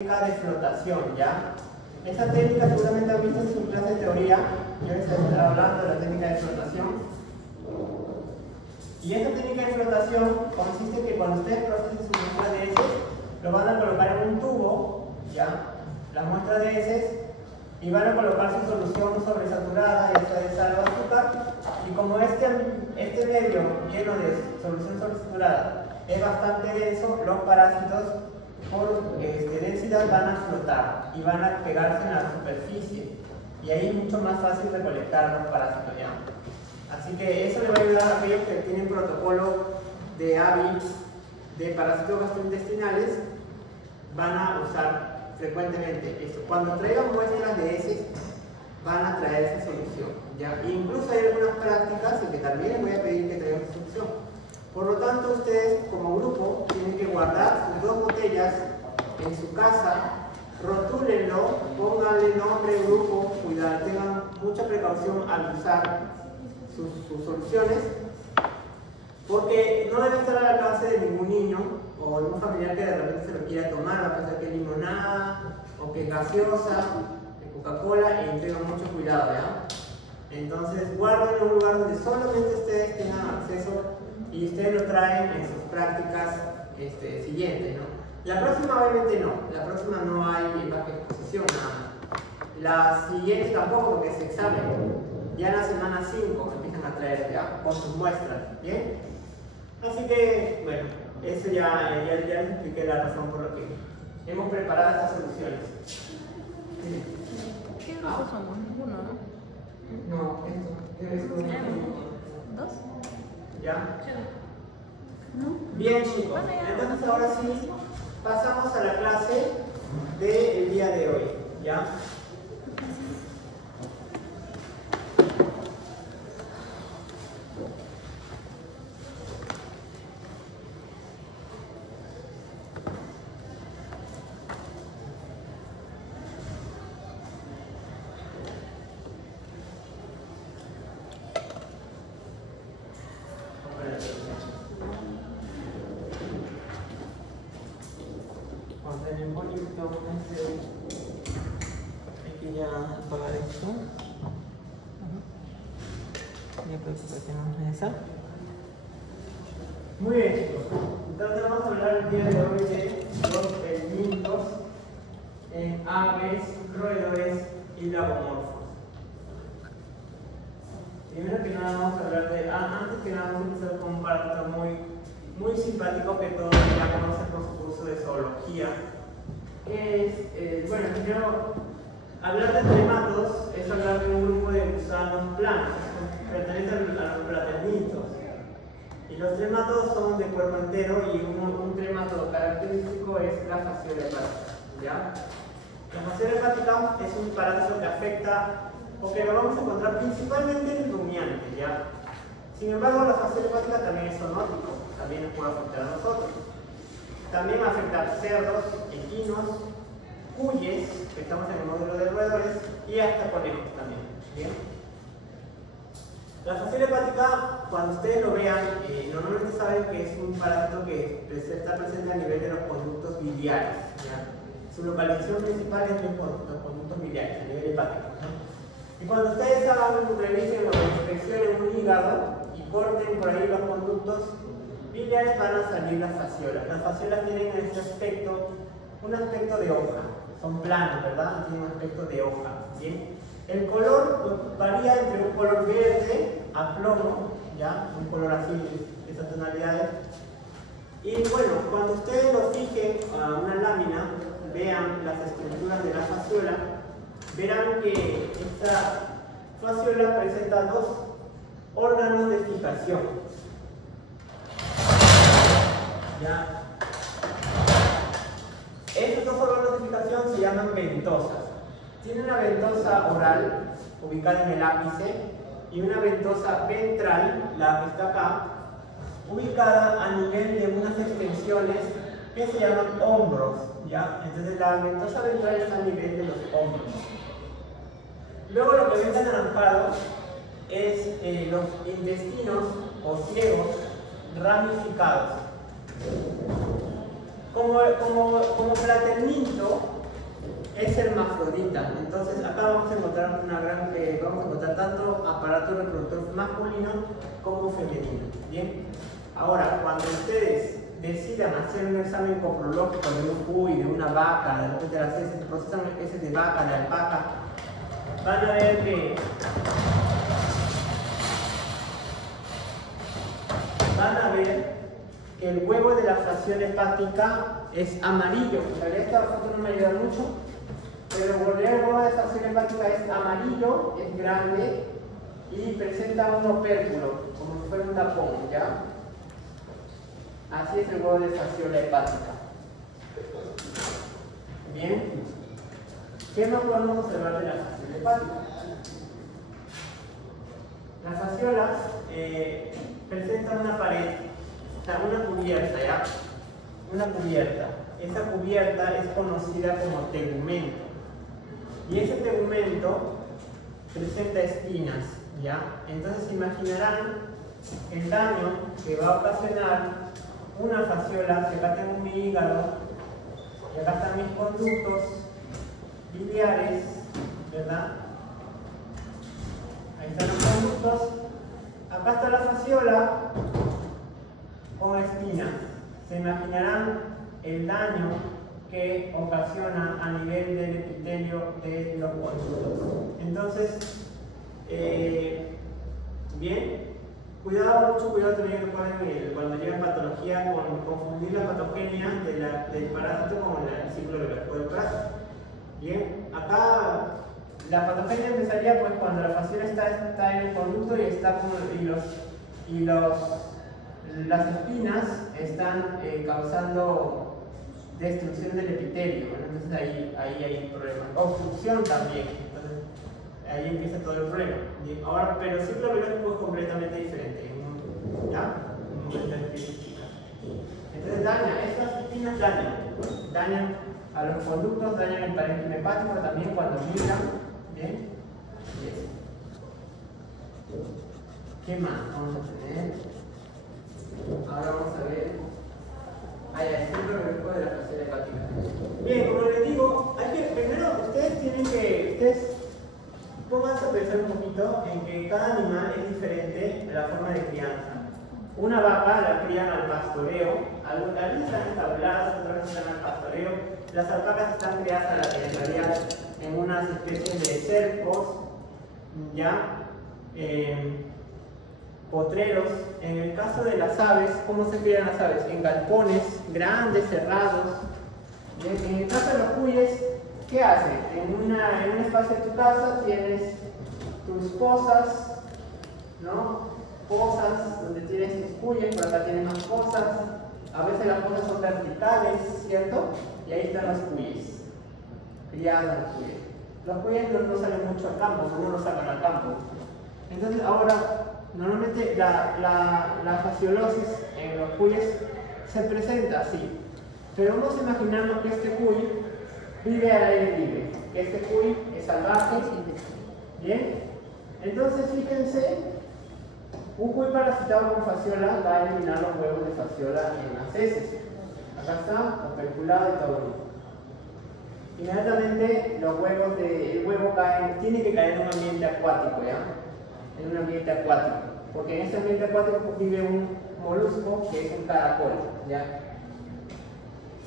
De flotación, ¿ya? Esa técnica seguramente han visto en su clase de teoría. Yo les voy a estar hablando de la técnica de flotación. Y esta técnica de flotación consiste en que cuando ustedes procesen su muestra de heces, lo van a colocar en un tubo, ¿ya? La muestra de heces, y van a colocar su solución sobresaturada, ya sea de sal o azúcar. Y como este medio lleno de solución sobresaturada es bastante denso, los parásitos por densidad van a flotar y van a pegarse en la superficie, y ahí es mucho más fácil recolectar los parásitos, ¿ya? Así que eso le va a ayudar a aquellos que tienen protocolo de ABI de parásitos gastrointestinales. Van a usar frecuentemente esto. Cuando traigan muestras de heces, van a traer esa solución, ¿ya? E incluso hay algunas prácticas en que también les voy a pedir que traigan esa solución. Por lo tanto, ustedes como grupo tienen que guardar sus 2 botellas en su casa, rotúlenlo, pónganle nombre, grupo, cuidado, tengan mucha precaución al usar sus soluciones, porque no debe estar al alcance de ningún niño o algún familiar que de repente se lo quiera tomar, a pesar que es limonada o que es gaseosa, de Coca-Cola, y tengan mucho cuidado, ¿ya? Entonces, guárdenlo en un lugar donde solamente ustedes tengan acceso y ustedes lo traen en sus prácticas siguientes, ¿no? La próxima obviamente no, la próxima no hay baja exposición, nada. La siguiente tampoco, porque es examen. Ya en la semana 5 empiezan a traer ya con sus muestras, ¿bien? Así que, bueno, eso ya les expliqué la razón por la que hemos preparado estas soluciones. ¿Qué grupos somos? Ninguno, ¿no? No, esto. ¿Dos? ¿Ya? ¿No? Bien, chicos, entonces ahora sí pasamos a la clase del día de hoy, ¿ya? Hay que ya apagar esto. Ya creo que tenemos esa. Muy bien, chicos. Entonces vamos a hablar el día de hoy de los elementos en aves, roedores y lagomorfos. Primero que nada vamos a hablar de, antes que nada vamos a empezar con un parásito muy simpático que todos ya conocen por su curso de zoología, que es, bueno, primero, hablar de tremátodos es hablar de un grupo de gusanos planos, pertenecen a los platernitos. Y los tremátodos son de cuerpo entero, y un tremátodo característico es la fasciola hepática, ¿ya? La fasciola hepática es un parásito que afecta, o que lo vamos a encontrar principalmente en rumiantes, ¿ya? Sin embargo, la fasciola hepática también es zoonótico, también nos puede afectar a nosotros. También afecta a cerdos, equinos, cuyes, que estamos en el modelo de roedores, y hasta conejos también, ¿bien? La fasciola hepática, cuando ustedes lo vean, normalmente saben que es un parásito que está presente a nivel de los conductos biliares, ¿ya? Su localización principal es los conductos biliares, a nivel hepático, ¿no? Y cuando ustedes revisen o inspeccionen un hígado y corten por ahí los conductos biliares, van a salir las fasciolas. Las fasciolas tienen ese aspecto, un aspecto de hoja, son planos, ¿verdad? Tienen un aspecto de hoja, ¿bien? El color varía entre un color verde a plomo, ¿ya? Un color así de esas tonalidades. Y bueno, cuando ustedes lo fijen a una lámina, vean las estructuras de la fasciola, verán que esta fasciola presenta 2 órganos de fijación, ¿ya? Estos 2 órganos de fijación se llaman ventosas. Tiene una ventosa oral ubicada en el ápice y una ventosa ventral, la que está acá, ubicada a nivel de unas extensiones que se llaman hombros, ¿ya? Entonces la ventosa ventral está a nivel de los hombros. Luego lo que ven anaranjado es los intestinos o ciegos ramificados. como fraternito es hermafrodita. Entonces acá vamos a encontrar vamos a encontrar tanto aparato reproductor masculino como femenino. Bien. Ahora, cuando ustedes decidan hacer un examen coprológico de un cuy, de una vaca, de repente las heces, procesan heces de vaca, de alpaca, van a ver que el huevo de la fasciola hepática es amarillo. En realidad esta foto no me ayuda mucho, pero el huevo de fasciola hepática es amarillo, es grande y presenta un opérculo, como si fuera un tapón, ¿ya? Así es el huevo de fasciola hepática. Bien. ¿Qué más podemos observar de la fasciola hepática? Las fasciolas presentan una pared, o sea, una cubierta, ¿ya? Una cubierta. Esa cubierta es conocida como tegumento. Y ese tegumento presenta espinas, ¿ya? Entonces imaginarán el daño que va a ocasionar una fasciola. Si acá tengo mi hígado y acá están mis conductos biliares, ¿verdad? Ahí están los conductos. Acá está la fasciola con espinas. Se imaginarán el daño que ocasiona a nivel del epitelio de los conductos. Entonces, bien. Mucho cuidado también cuando llega en patología con confundir la patogenia del parásito con el ciclo del parásito. Bien, acá la patogenia empezaría pues cuando la fasciola está en el conducto y las espinas están causando destrucción del epitelio. Bueno, entonces ahí hay problemas. Obstrucción también. Entonces, ahí empieza todo el problema. Bien, ahora, pero el ciclo biológico es completamente diferente. ¿Ya? Entonces estas espinas dañan a los conductos, dañan el parénquima hepático también cuando migran. Bien. ¿Qué más vamos a tener? Ahora vamos a ver. El ciclo biológico de la fasciola hepática. Bien, como les digo, primero ustedes pónganse a pensar un poquito en que cada animal es diferente de la forma de crianza. Una vaca la crían al pastoreo, algunas están estabuladas, otras están al pastoreo. Las alpacas están criadas en realidad en unas especies de cercos, ¿ya? Potreros. En el caso de las aves, ¿cómo se crían las aves? En galpones grandes, cerrados. En el caso de los cuyes, ¿qué hacen? En un espacio de tu casa tienes tus pozas, ¿no? Pozas donde tienes tus cuyes, por acá tienes más pozas. A veces las pozas son verticales, ¿cierto? Y ahí están los cuyes. Criados los cuyes. Los cuyes no salen mucho al campo, no los sacan al campo. Entonces ahora, normalmente la fasciolosis en los cuyes se presenta así. Pero vamos a imaginarnos que este cuy vive al aire libre, que este cuy es salvaje. Bien, entonces fíjense, un cuy parasitado con fasciola va a eliminar los huevos de fasciola en las heces. Acá está, operculado y todo. Inmediatamente el huevo tiene que caer en un ambiente acuático, ¿ya? En un ambiente acuático, porque en ese ambiente acuático vive un molusco que es un caracol, ¿ya?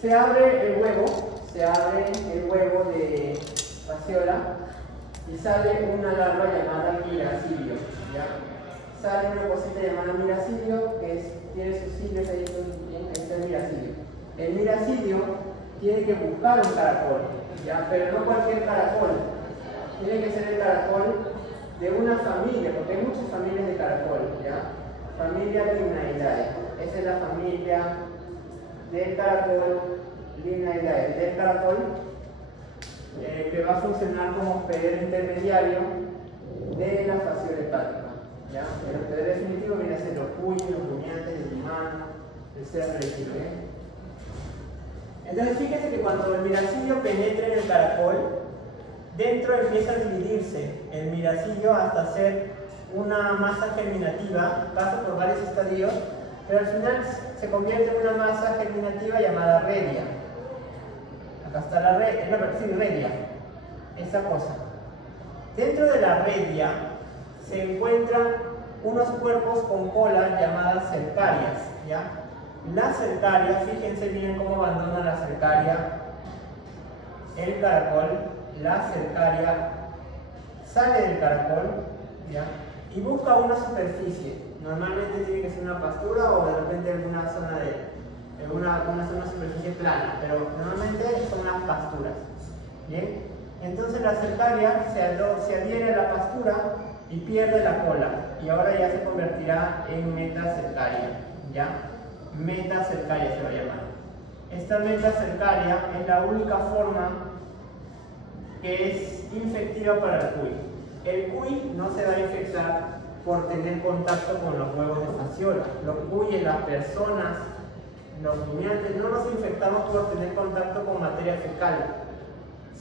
Se abre el huevo de fasciola y sale una larva llamada miracidio, ¿ya? Sale una cosita llamada miracidio que tiene sus cilios ahí, es el miracidio. El miracidio tiene que buscar un caracol, ¿ya? Pero no cualquier caracol, tiene que ser el caracol de una familia, porque hay muchas familias de caracol, ¿ya? Familia Limnaeidae, esa es la familia del caracol Limnaeidae, del caracol que va a funcionar como hospedero intermediario de la fasciola hepática, ¿ya? El hospedero definitivo viene a ser los cuyes, los rumiantes, el limán, el cerdo y el kilo, ¿eh? Entonces fíjense que cuando el miracidio penetra en el caracol, dentro empieza a dividirse el miracidio hasta hacer una masa germinativa, pasa por varios estadios, pero al final se convierte en una masa germinativa llamada redia. Acá está la redia, redia, esa cosa. Dentro de la redia se encuentran unos cuerpos con cola llamadas cercarias, ¿ya? Las cercarias, fíjense bien cómo abandona la cercaria el caracol. La cercaria sale del caracol, ¿ya? Y busca una superficie. Normalmente tiene que ser una pastura o de repente alguna zona una superficie plana, pero normalmente son las pasturas. ¿Bien? Entonces la cercaria se adhiere a la pastura y pierde la cola, y ahora ya se convertirá en metacercaria, ¿ya? Metacercaria se va a llamar. Esta metacercaria es la única forma que es infectiva para el cuy. El cuy no se va a infectar por tener contacto con los huevos de fasciola. Los cuyes, las personas, los rumiantes, no nos infectamos por tener contacto con materia fecal,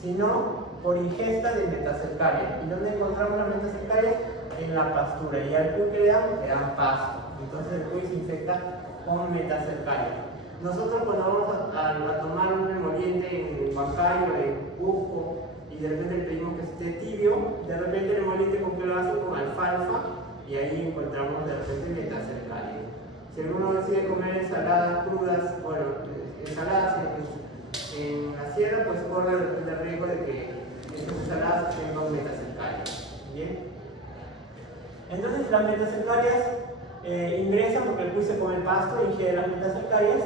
sino por ingesta de metacercaria. ¿Y dónde encontramos la metacercaria? En la pastura. Y al cuy que le dan pasto. Entonces el cuy se infecta con metacercaria. Nosotros cuando vamos a tomar un emoliente en Huancayo, en Cusco, y de repente le pedimos que esté tibio, de repente el emoliente con que lo hacen con alfalfa, y ahí encontramos de repente metacercaria. Si alguno decide comer ensaladas crudas, bueno, ensaladas en la sierra, pues corre el riesgo de que estas ensaladas tengan metacercaria. ¿Bien? Entonces las metacercarias ingresan porque el cuy se come el pasto, ingiere las metacercarias,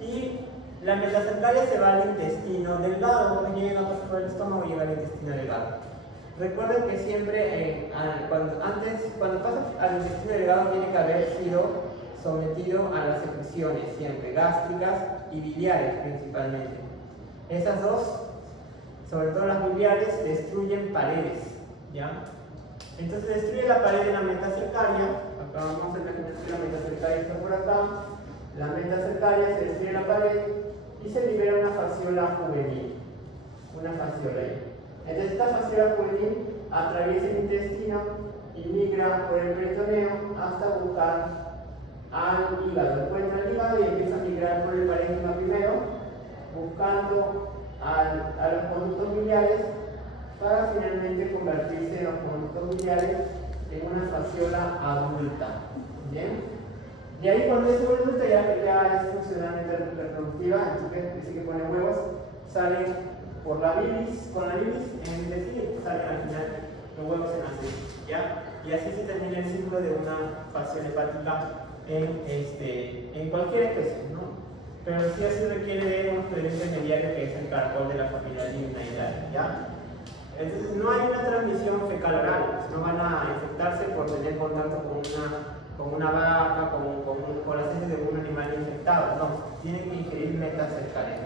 y la metacercaria se va al intestino delgado, porque llega a pasar por el estómago y llega al intestino delgado. Recuerden que siempre, cuando pasa al intestino delgado, tiene que haber sido sometido a las secreciones, siempre gástricas y biliares principalmente. Esas dos, sobre todo las biliares, destruyen paredes, ¿ya? Entonces destruye la pared de la metacercaria. Acá vamos a imaginar que la metacercaria está por acá. La metacercaria se destruye la pared y se libera una fasciola juvenil. Una fasciola ahí. Entonces esta fasciola juvenil atraviesa el intestino y migra por el peritoneo hasta buscar al hígado. Encuentra el hígado y empieza a migrar por el parénquima primero, buscando a los conductos biliares, para finalmente convertirse en los conductos biliares en una fasciola adulta. ¿Bien? Y ahí cuando es adulta ya es funcionalmente reproductiva, entonces dice que pone huevos, salen por la bilis, con la bilis, es decir, salen al final los huevos en aceite, ¿ya? Y así se termina el ciclo de una fasciola hepática en cualquier especie, ¿no? Pero sí así requiere de un intermediario que es el caracol de la familia Limnaeidae, ¿ya? Entonces no hay una transmisión fecal oral, no van a infectarse por tener contacto con una vaca, con las heces de un animal infectado, no, tienen que ingerir metacercaria.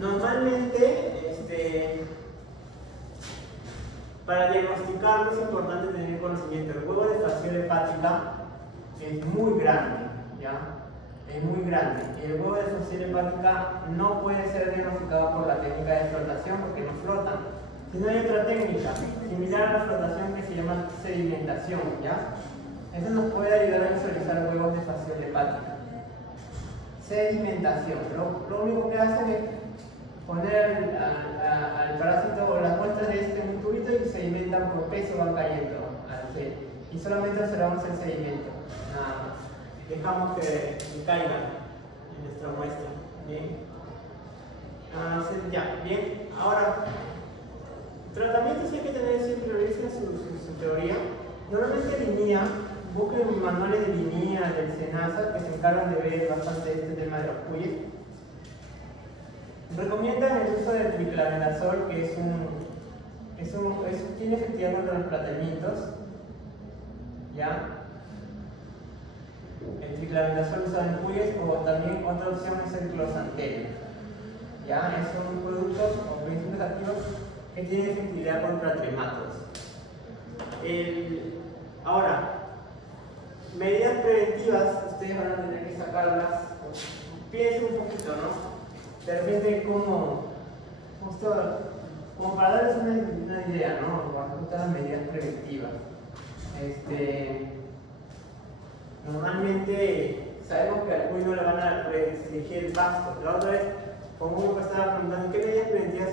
Normalmente, para diagnosticarlo es importante tener conocimiento. El huevo de fasciola hepática es muy grande, ¿ya? Es muy grande. El huevo de fasciola hepática no puede ser diagnosticado por la técnica de flotación porque no flotan. Sino hay otra técnica similar a la flotación que se llama sedimentación, ¿ya? Eso nos puede ayudar a visualizar huevos de fasciola hepática. Sedimentación. Lo único que hacen es poner al parásito o las muestras de este en un tubito y sedimentan por peso, van cayendo al suelo. Y solamente observamos el sedimento, nada más. Dejamos que caigan en nuestra muestra. Bien. Ya, bien. Ahora, tratamientos hay que tener siempre, revisen su teoría. Normalmente línea, busquen manuales de línea del SENASA que se encargan de ver bastante este tema de los cuyes. Recomiendan el uso del triclabenazol, que tiene efectividad contra los platanitos, ¿ya? El triclabenazol usado en cuyes, o también otra opción es el closantel, ¿ya? Son productos o principios activos que tienen efectividad contra trematos. Ahora, medidas preventivas, ustedes van a tener que sacarlas. Piensen un poquito, ¿no? De repente, ¿cómo como para darles una idea, ¿no? Bajo todas las medidas preventivas. Normalmente sabemos que al cuy no le van a restringir el pasto. La otra vez, como un grupo estaba preguntando, ¿qué medidas preventivas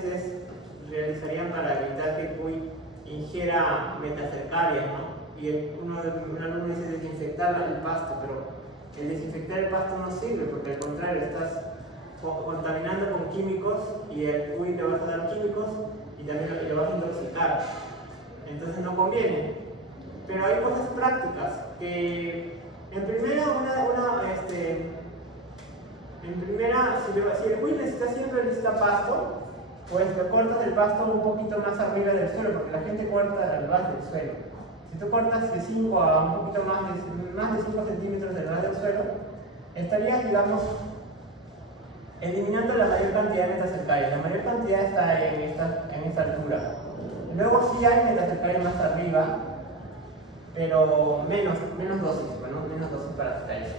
realizarían para evitar que el cuy ingiera metacercarias, ¿no? Y un alumno dice desinfectar el pasto, pero el desinfectar el pasto no sirve porque al contrario estás contaminando con químicos y al cuy le vas a dar químicos y también le vas a intoxicar. Entonces no conviene. Pero hay cosas prácticas que en primera, si el cuy siempre necesita pasto, pues lo cortas el pasto un poquito más arriba del suelo, porque la gente corta al ras del suelo. Si tú cortas de 5 a un poquito más de 5 centímetros del ras del suelo, estarías, digamos, eliminando la mayor cantidad de metacercarias. La mayor cantidad está en esta altura. Luego sí hay metacercarias más arriba, pero menos dosis, bueno, menos dosis parasitarias.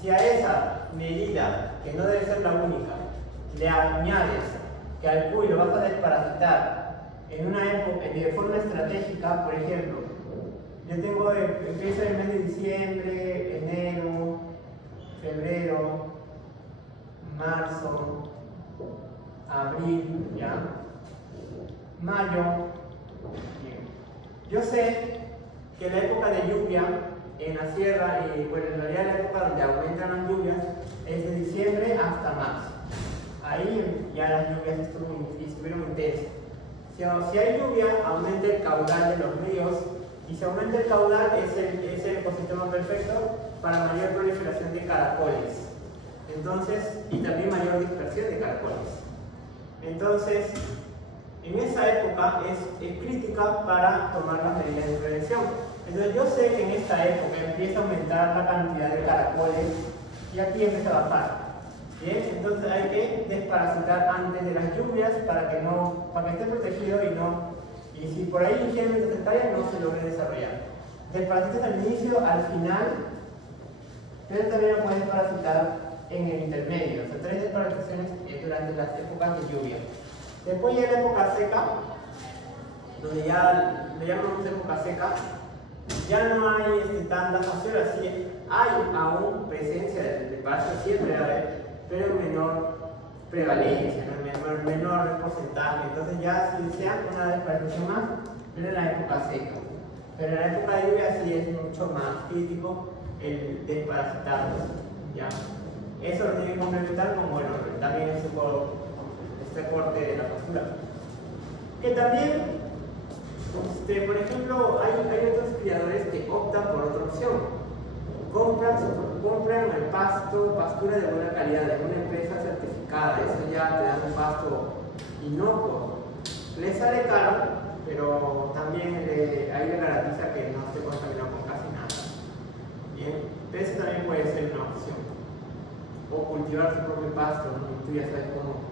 Si a esa medida, que no debe ser la única, le añades que al cuy lo vas a desparasitar en una época, de forma estratégica, por ejemplo, yo empieza el mes de diciembre, enero, febrero, marzo, abril, ¿ya? Mayo. Bien. Yo sé que la época de lluvia en la sierra, y bueno, en realidad la época donde aumentan las lluvias es de diciembre hasta marzo. Ahí ya las lluvias estuvieron intensas. Si hay lluvia, aumenta el caudal de los ríos, y si aumenta el caudal es el ecosistema perfecto para mayor proliferación de caracoles. Entonces, y también mayor dispersión de caracoles. Entonces, en esa época es crítica para tomar las medidas de prevención. Entonces, yo sé que en esta época empieza a aumentar la cantidad de caracoles y aquí empieza a bajar. ¿Bien? Entonces hay que desparasitar antes de las lluvias para que esté protegido y si por ahí ingieren metacercaria no se logre desarrollar. Desparasitas al inicio, al final, pero también lo puedes desparasitar en el intermedio. O sea, 3 desparasitaciones durante las épocas de lluvia. Después ya la época seca, donde ya le llamamos época seca, ya no hay tantas fasciolas, sí hay aún presencia de parásito, siempre va a haber, pero menor prevalencia, menor porcentaje. Entonces ya si sea una desparasitación más, pero en la época seca. Pero en la época de lluvia sí es mucho más crítico el desparasitarlos, ¿ya? Eso lo tiene que complementar con, bueno, también este corte de la pastura. Que también, por ejemplo, hay otros criadores que optan por otra opción. Compran el pastura de buena calidad, de una empresa certificada. Eso ya te da un pasto inocuo. Les sale caro, pero también ahí le garantiza que no se contamina con casi nada. Bien, eso también puede ser una opción. O cultivar su propio pasto, ¿no? Y tú ya sabes cómo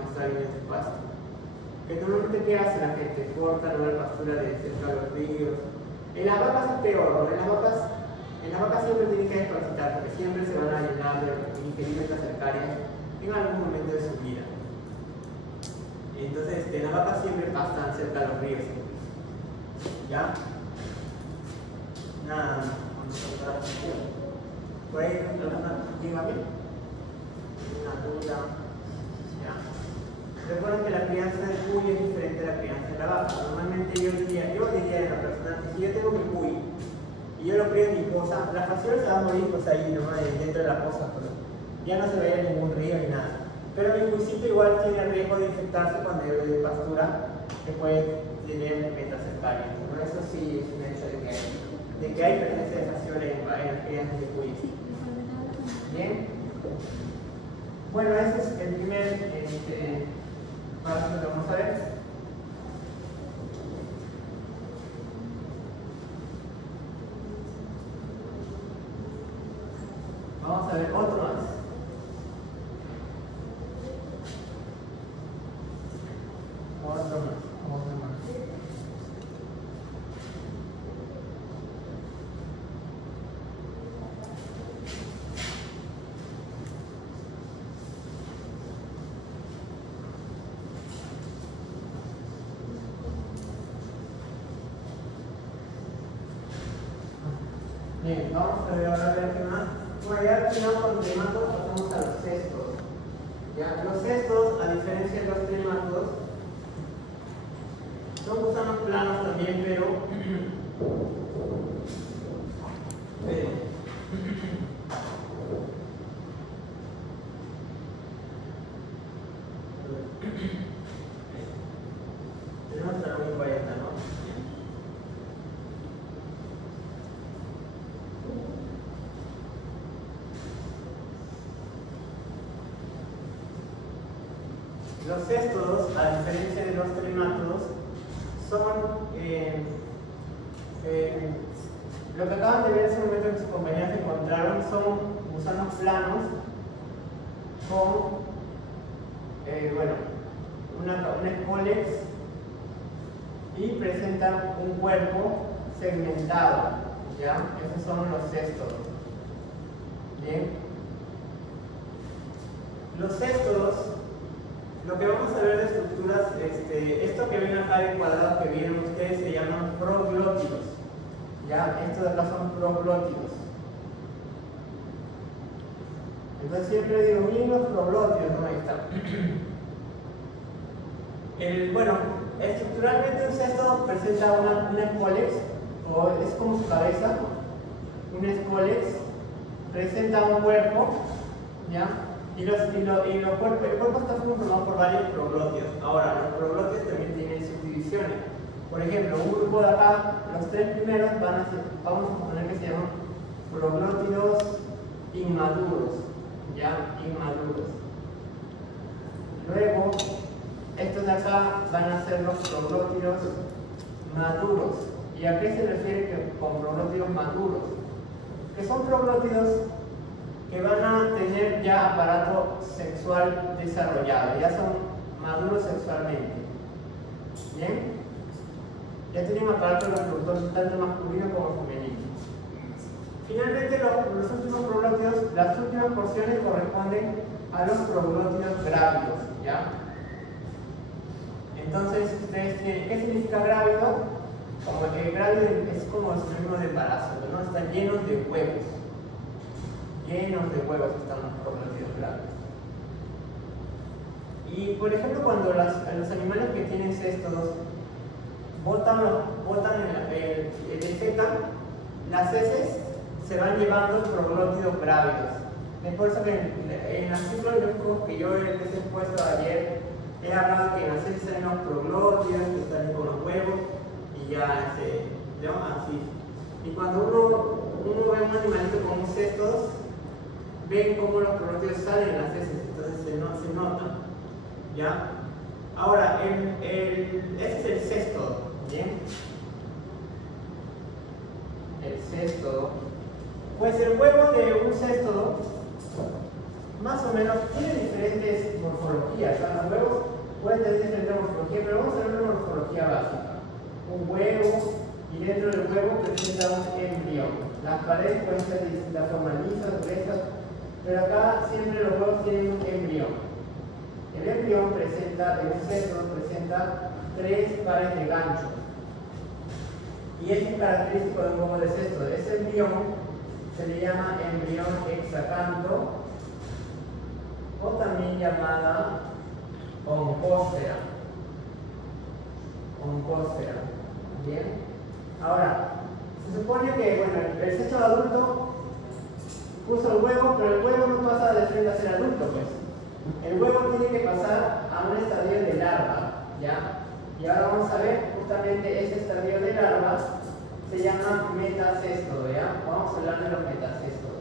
está bien ese pasto. Que normalmente, ¿qué hace la gente? Corta la pastura de cerca de los ríos. En las vacas es peor, ¿no? En las vacas siempre tienen que desparasitar, porque siempre se van a llenar de ingerir metacercarias en algún momento de su vida. Entonces, las vacas siempre pastan cerca de los ríos. ¿Ya? Nada, por ahí, dígame. Una duda. ¿Ya? Recuerden que la crianza del cuy es diferente a la crianza de la vaca. Normalmente yo diría a la persona que si yo tengo mi cuy y yo lo crío en mi poza, la fasciola se va a morir pues ahí nomás dentro de la poza, pero ya no se ve en ningún río ni nada. Pero mi cuycito igual tiene el riesgo de infectarse cuando lleve de pastura, que puede tener metacercaria. ¿No? Eso sí es un hecho de que hay presencia de fasciola en las crianzas de cuy. Bien. Bueno, ese es el primer paso que vamos a ver. Vamos a ver otro más. Otro más. vamos a ver ahora qué más. Bueno, ya terminamos con los trímatos, pasamos a los cestos. ¿Ya? Los cestos, a diferencia de los trímatos, son gusanos planos también, pero tenemos a la 40, ¿no? Los cestos, a diferencia de los trímatos, son lo que acaban de ver en ese momento que sus compañeros encontraron son gusanos planos con una escólex y presentan un cuerpo segmentado, ¿ya? Esos son los cestos. Bien. Los cestos, lo que vamos a ver de estructuras, esto que ven acá de cuadrado que vieron ustedes se llaman proglótidos. ¿Ya? Estos de acá son proglótidos. Entonces siempre digo, miren los proglótidos, ¿no? Ahí está. Bueno, estructuralmente un cesto presenta una escólex, o es como su cabeza, una escólex, presenta un cuerpo, ¿ya? Y el cuerpo está formado por varios proglótidos. Ahora, los proglótidos también tienen subdivisiones. Por ejemplo, un grupo de acá, los tres primeros vamos a suponer que se llaman proglótidos inmaduros, ¿ya? Inmaduros. Luego, estos de acá van a ser los proglótidos maduros. ¿Y a qué se refiere con proglótidos maduros? Que son proglótidos que van a tener ya aparato sexual desarrollado, ya son maduros sexualmente. ¿Bien? Ya tienen aparato reproductor tanto masculino como femenino. Finalmente, los últimos proglótidos, las últimas porciones corresponden a los proglótidos grávidos, ¿ya? Entonces, ustedes tienen, ¿qué significa grávido? Como que grávido es como sinónimo de embarazo, ¿no? Están llenos de huevos. Llenos de huevos están los proglótidos grávidos. Y por ejemplo, cuando los animales que tienen cestos defecan, las heces se van llevando proglótidos grávidos. Es por eso que en el artículo que yo les he expuesto ayer, he hablado que en las heces hay unos proglótidos que están con los huevos y ya, ¿no? Así. Y cuando uno ve un animalito con cestos, ven cómo los proglótidos salen en las heces, entonces se nota, ¿ya? Ahora, ese es el cesto, ¿bien? El cesto. Pues el huevo de un cesto, más o menos, tiene diferentes morfologías. O sea, los huevos pueden tener diferentes morfologías, pero vamos a ver una morfología básica. Un huevo, y dentro del huevo presenta un embrión. Las paredes pueden ser de distintas formas, lisas, gruesas, pero acá siempre los huevos tienen un embrión. El embrión presenta, de un cesto, presenta 3 pares de ganchos. Y es característico de un huevo de cesto. Ese embrión se le llama embrión hexacanto, o también llamada oncósfera. Oncósfera. Bien. Ahora, se supone que, bueno, el cesto adulto puso el huevo, pero el huevo no pasa de frente a ser adulto, pues. El huevo tiene que pasar a un estadio de larva, ¿ya? Y ahora vamos a ver justamente ese estadio de larva se llama metacesto, ¿ya? Vamos a hablar de los metacestos.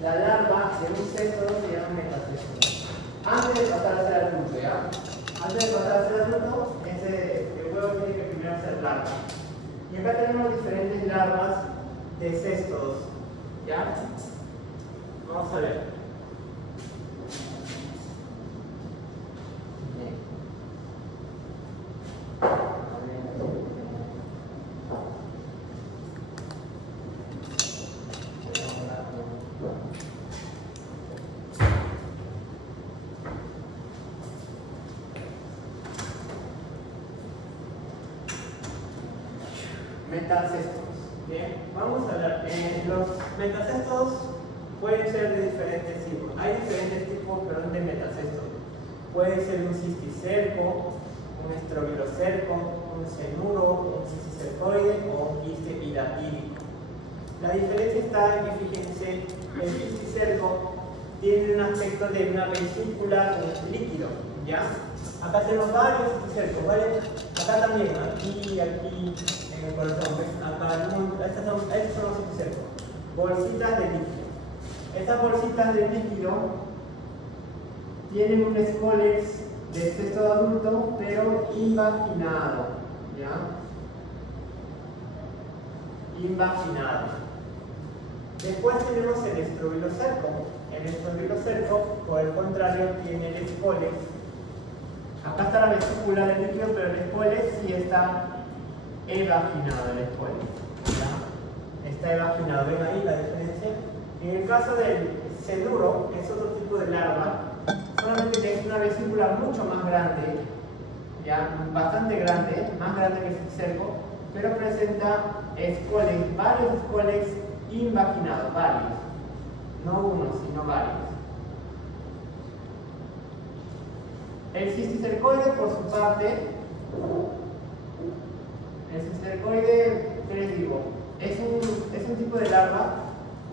La larva de un cesto se llama metacesto. Antes de pasar a ser adulto, ¿ya? Antes de pasar a ser adulto, el huevo tiene que primero ser larva. Y acá tenemos diferentes larvas de cestos, ¿ya? Vamos a ver. Metacestos. Bien, vamos a hablar. Los metacestos pueden ser de diferentes tipos. Hay diferentes tipos, perdón, de metacestos. Puede ser un cisticerco, un estrobilocerco, un cenuro, un cisticercoide o un quiste hidatídico. La diferencia está en que, fíjense, el cisticerco tiene un aspecto de una vesícula con líquido, ¿ya? Acá tenemos varios cisticercos, ¿vale? Acá también, aquí, en el corazón, ¿ves? Acá, estos son los cisticercos, bolsitas de líquido. Estas bolsitas de líquido tienen un escólex de sexto adulto, pero invaginado, ¿ya? Invaginado. Después tenemos el estrobilocerco. El estrobilocerco, por el contrario, tiene el escólex. Acá está la vesícula del líquido, pero el escólex sí está evaginado, el escólex, ¿ya? Está evaginado. ¿Ven ahí la diferencia? En el caso del cenuro, es otro tipo de larva, solamente que es una vesícula mucho más grande, ya, bastante grande, más grande que el cisticerco, pero presenta escólex, varios escólex invaginados, varios, no uno, sino varios. El cisticercoide, por su parte, el cisticercoide, ¿qué les digo? Es un tipo de larva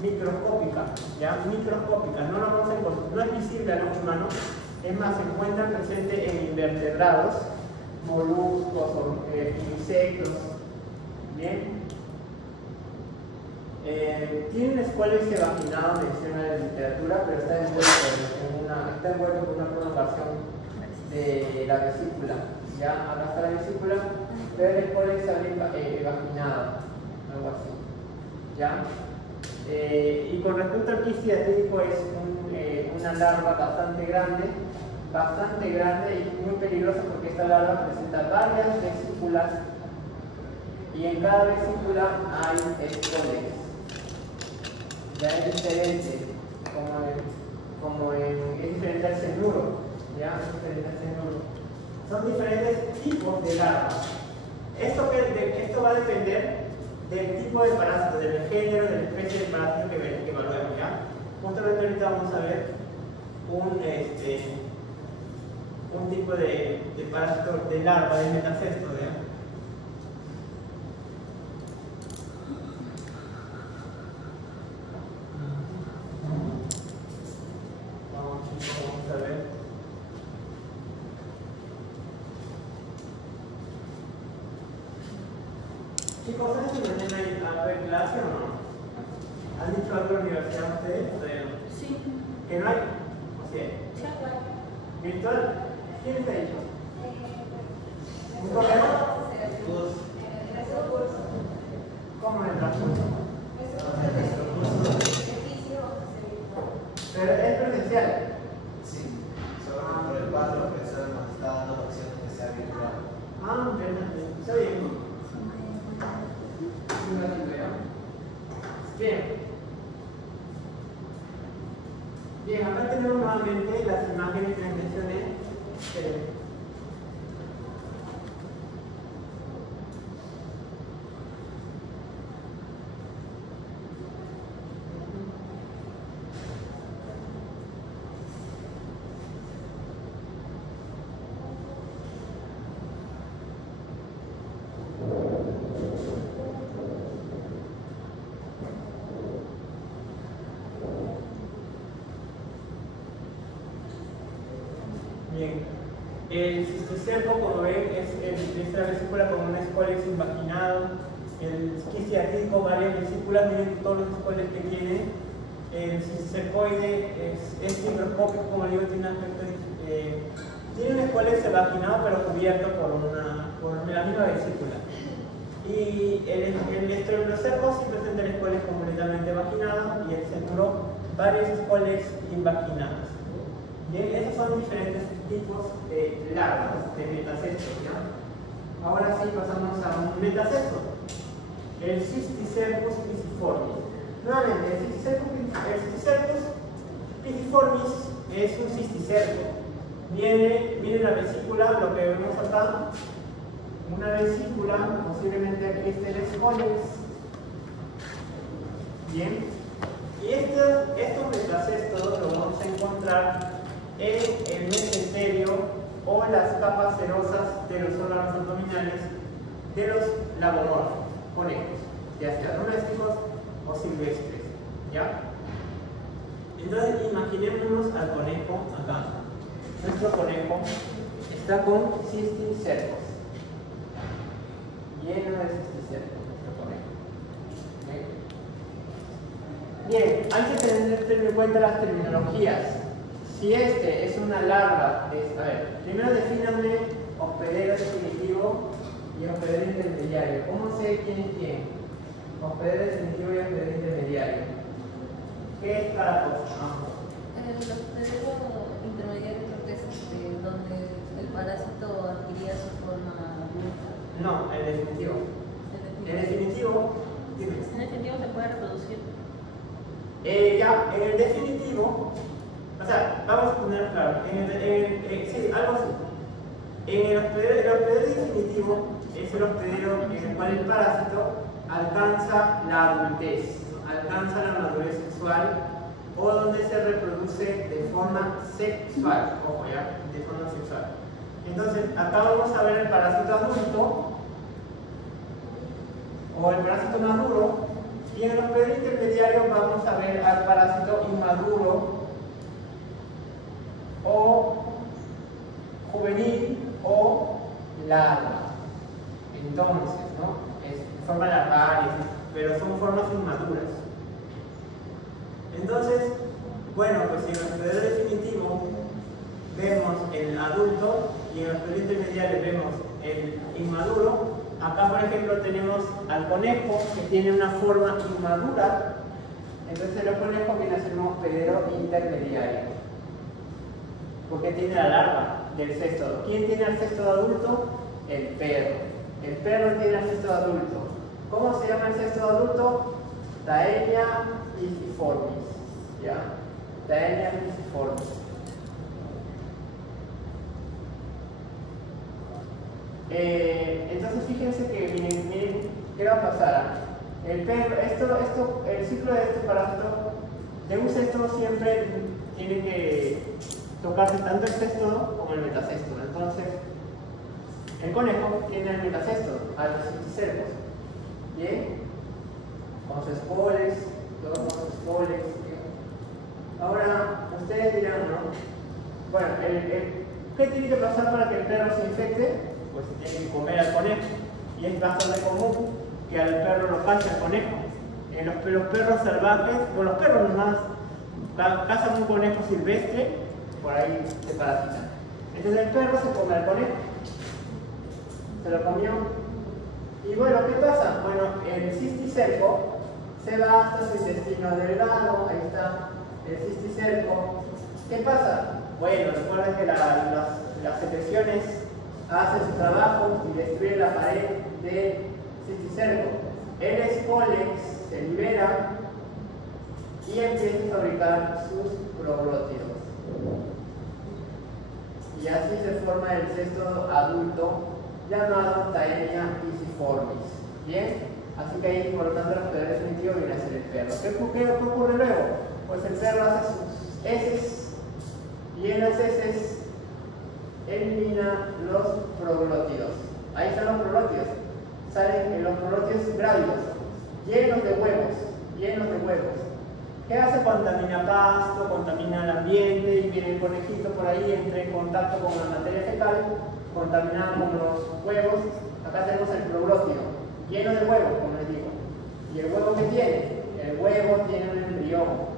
microscópica, ¿ya? Microscópica, no lo vamos a encontrar, no es visible al ojo humano, es más, se encuentran presentes en invertebrados, moluscos, insectos, ¿bien? Tiene un escólex evaginado, menciona la literatura, pero está envuelto por una prolongación de la vesícula, ¿ya? Acá está la vesícula, pero el escólex sale evaginado, algo así, ¿ya? Y con respecto al quiste hidatídico, es una larva bastante grande y muy peligrosa, porque esta larva presenta varias vesículas y en cada vesícula hay escólex. Ya es diferente, es diferente al cenuro, ¿ya? Es diferente al cenuro. Son diferentes tipos de larvas. Esto va a depender del tipo de parásito, del género, de la especie de parásito que evaluemos, ¿ya? Justamente ahorita vamos a ver un tipo de parásito de larva, de metacesto, ¿ya? Vamos a ver. Chicos, ¿saben si mañana hay clase o no? ¿Han dicho algo en la universidad ustedes? Sí. ¿Que no hay? ¿O sí hay? Sí, claro. ¿Virtual? ¿Quién les ha dicho? ¿Un correo? ¿Cómo en el transcurso? Pero es presencial. Sí, solo por el 4 que solo nos está dando opción que sea virtual. Ah, bien, está bien. Bien. Bien, acá tenemos nuevamente las imágenes que les mencioné. Bien, el cisticerco, como ven, es esta vesícula con un escólex invaginado. El quiste hidatídico, varias vesículas, miren todos los escólex que tiene. El cisticercoide es microscópico, como digo, tiene un aspecto tiene un escólex evaginado, pero cubierto por la misma vesícula. Y el estrobilocerco sí presenta el escólex completamente evaginado, y el cenuro varios escólex invaginados. Bien, esos son diferentes tipos de larvas, de metacestos, ¿ya? Ahora sí pasamos a un metacesto, el Cysticercus pisciformis. Nuevamente, el Cysticercus pisciformis es un cisticerco. Viene la vesícula, lo que vemos acá, una vesícula, posiblemente aquí esté el escólex, Bien, y estos metacestos los vamos a encontrar en el mesenterio o las capas serosas de los órganos abdominales de los lagomorfos, conejos, ya sean domésticos o silvestres, ¿ya? Entonces imaginémonos al conejo acá. Nuestro conejo está con cisticercos, lleno de cisticercos, nuestro conejo. Bien, hay que tener en cuenta las terminologías. Si este es una larva, a ver, primero defínanme hospedero definitivo y hospedero intermediario. ¿Cómo sé quién es quién? Hospedero definitivo y hospedero intermediario. ¿Qué es cada cosa? El hospedero intermediario creo que es donde el parásito adquiría su forma adulta. No, el definitivo. El definitivo, dime. En definitivo se puede reproducir. Ya, en el definitivo, o sea, vamos a poner claro, sí, algo así. El hospedero definitivo es el hospedero en el cual el parásito alcanza la adultez, alcanza la madurez sexual o donde se reproduce de forma sexual, ojo ya, de forma sexual. Entonces, acá vamos a ver el parásito adulto o el parásito maduro. Y en el hospedero intermediario vamos a ver al parásito inmaduro o juvenil o larva. Entonces, ¿no? Es forma larvaria, pero son formas inmaduras. Entonces, bueno, pues en el hospedero definitivo vemos el adulto y en el hospedero intermediario vemos el inmaduro. Acá, por ejemplo, tenemos al conejo que tiene una forma inmadura. Entonces el conejo viene a ser un hospedero intermediario porque tiene la larva del cesto. ¿Quién tiene el cesto adulto? El perro. El perro tiene el cesto adulto. ¿Cómo se llama el cesto adulto? Taenia pisiformis. ¿Ya? Taenia pisiformis. Entonces fíjense que miren, ¿qué va a pasar? El perro, el ciclo de este parásito, de un cesto siempre tiene que tocarse tanto el cesto como el metacesto. Entonces, el conejo tiene el metacesto, a los cisticercos. Bien, con sus espoles, todos con sus espoles. Ahora, ustedes dirán, ¿no? Bueno, ¿qué tiene que pasar para que el perro se infecte? Pues se tiene que comer al conejo. Y es bastante común que al perro lo pase al conejo. Los perros salvajes, o los perros nomás, cazan un conejo silvestre, por ahí se parasitan. Entonces el perro se come al conejo. Se lo comió. Y bueno, ¿qué pasa? Bueno, el cisticerco se va hasta su intestino delgado, ahí está el cisticerco. ¿Qué pasa? Bueno, recuerden que las secreciones hacen su trabajo y destruyen la pared del cisticerco. El espolex se libera y empieza a fabricar sus proglótidos. Y así se forma el cesto adulto llamado Taenia pisiformis. ¿Bien? Así que ahí, por lo tanto, el hospedero definitivo viene a ser el perro. ¿Qué ocurre luego? Pues el perro hace sus heces y en las heces elimina los proglótidos. Ahí están los proglótidos. Salen los proglótidos grávidos, llenos de huevos. ¿Qué hace? Contamina pasto, contamina el ambiente y viene el conejito por ahí, entra en contacto con la materia fecal, contaminamos los huevos. Acá tenemos el proglótido, lleno de huevos, como les digo. ¿Y el huevo qué tiene? El huevo tiene un embrión.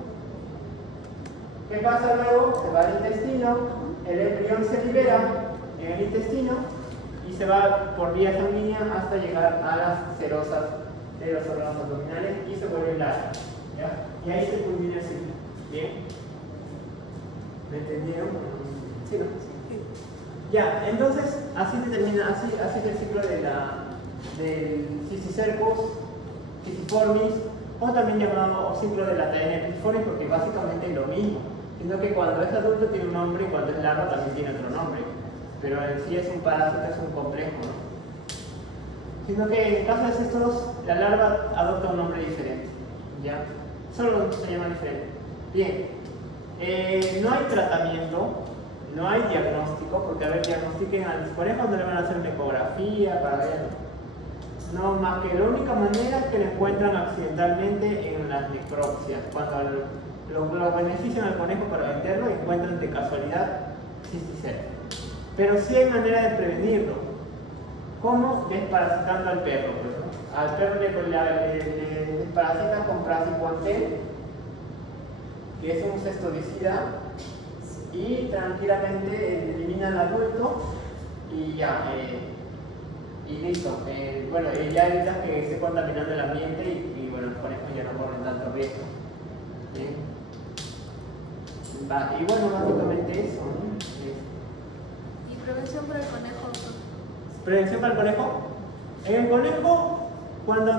¿Qué pasa luego? Se va al intestino, el embrión se libera en el intestino y se va por vía sanguínea hasta llegar a las serosas de los órganos abdominales y se vuelve larga. ¿Ya? Y ahí se culmina el ciclo. ¿Bien? ¿Me entendieron? ¿Sí, no? Sí. Ya, entonces así se termina, así es el ciclo del cisticercos pisiformis, o también llamado ciclo de la Taenia pisiformis, porque básicamente es lo mismo, sino que cuando es adulto tiene un nombre y cuando es larva también tiene otro nombre, pero en sí es un parásito, es un complejo, ¿no? Sino que en caso de estos, la larva adopta un nombre diferente, ¿ya? solo se llama diferente. Bien, no hay tratamiento, no hay diagnóstico, porque a ver, diagnostiquen a los conejos, no le van a hacer una ecografía para ver. No, más que la única manera es que lo encuentran accidentalmente en las necropsias. Cuando lo benefician al conejo para venderlo, encuentran de casualidad cisticerco. Pero sí hay manera de prevenirlo. ¿Cómo? Desparasitando al perro. Pues, ¿no? Al perro le desparasitan con praziquantel, que es un cestodicida, y tranquilamente eliminan al adulto y ya. Y listo, bueno, ya evitas que esté contaminando el ambiente y bueno, los conejos ya no corren tanto riesgo. ¿Bien? Y bueno, básicamente eso, ¿no? ¿Y prevención para el conejo? ¿Prevención para el conejo? En el conejo, cuando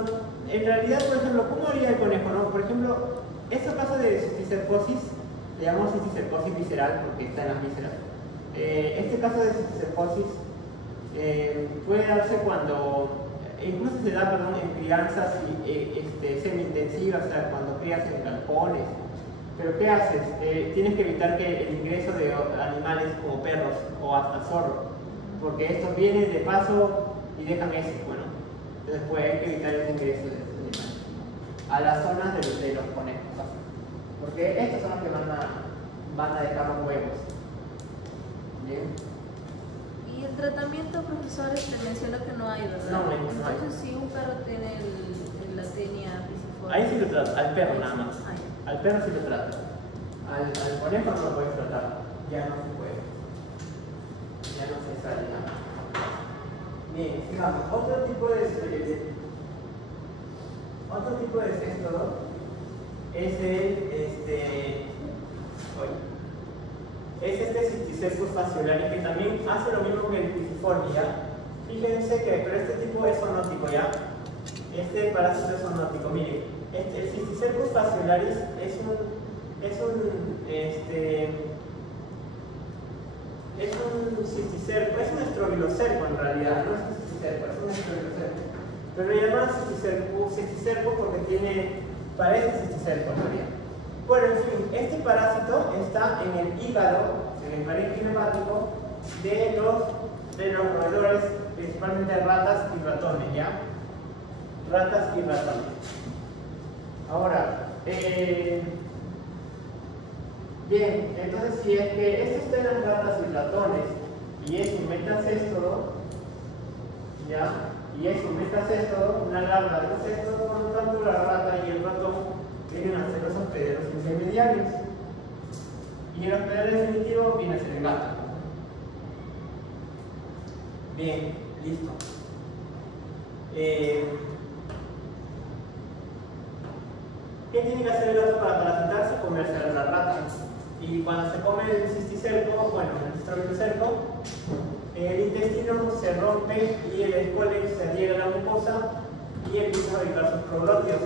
en realidad, por ejemplo, ¿cómo haría el conejo? ¿No? Por ejemplo, estos casos de cisticercosis, le llamamos cisticercosis visceral porque está en las vísceras. Este caso de cisticercosis puede darse cuando, incluso se da, perdón, en crianzas semi-intensivas, o sea, cuando crías en galpones. Pero ¿qué haces? Tienes que evitar que el ingreso de animales como perros o hasta zorros, porque estos vienen de paso y dejan eso, bueno. Entonces pues, hay que evitar el ingreso de estos animales a las zonas de los conejos, porque estos son los que van a dejar los huevos. Bien. Y el tratamiento, profesores, te mencionó que no hay, ¿verdad? No hay. Entonces, si un perro tiene la tenia pisiforme... Ahí sí lo trata, al perro nada más. Ay. Al perro sí lo trata. Al conejo no lo puedes tratar. Ya no se puede. Ya no se sale nada. Bien, sigamos. Otro tipo de céstodo es el Cisticercus fasciolaris, que también hace lo mismo que el pisiforme, ¿ya? Fíjense que, pero este tipo es zoonótico, ¿ya? Este parásito es zoonótico. Miren, el Cisticercus fasciolaris es un cisticerco, es un estrobilocerco en realidad, no es un cisticerco, es un estrobilocerco. Pero lo llaman cisticerco porque parece cisticerco en realidad. Bueno, en fin, este parásito está en el hígado, en el parénquima hepático de los roedores, principalmente ratas y ratones, ¿ya? Ratas y ratones. Ahora, bien, entonces si es que esto está en las ratas y ratones y es un metacéstodo, ¿ya? Y es un metacéstodo, una larva de un céstodo, por lo tanto la rata y el ratón vienen a ser los hospederos intermediarios. Y el hospedero definitivo viene a ser el gato. Bien, listo. ¿Qué tiene que hacer el gato para parasitarse? Comerse a la rata. Y cuando se come el cisticerco, bueno, el estrobilocerco, el intestino se rompe y el escólex se adhiere a la mucosa y empieza a fabricar sus proglótios.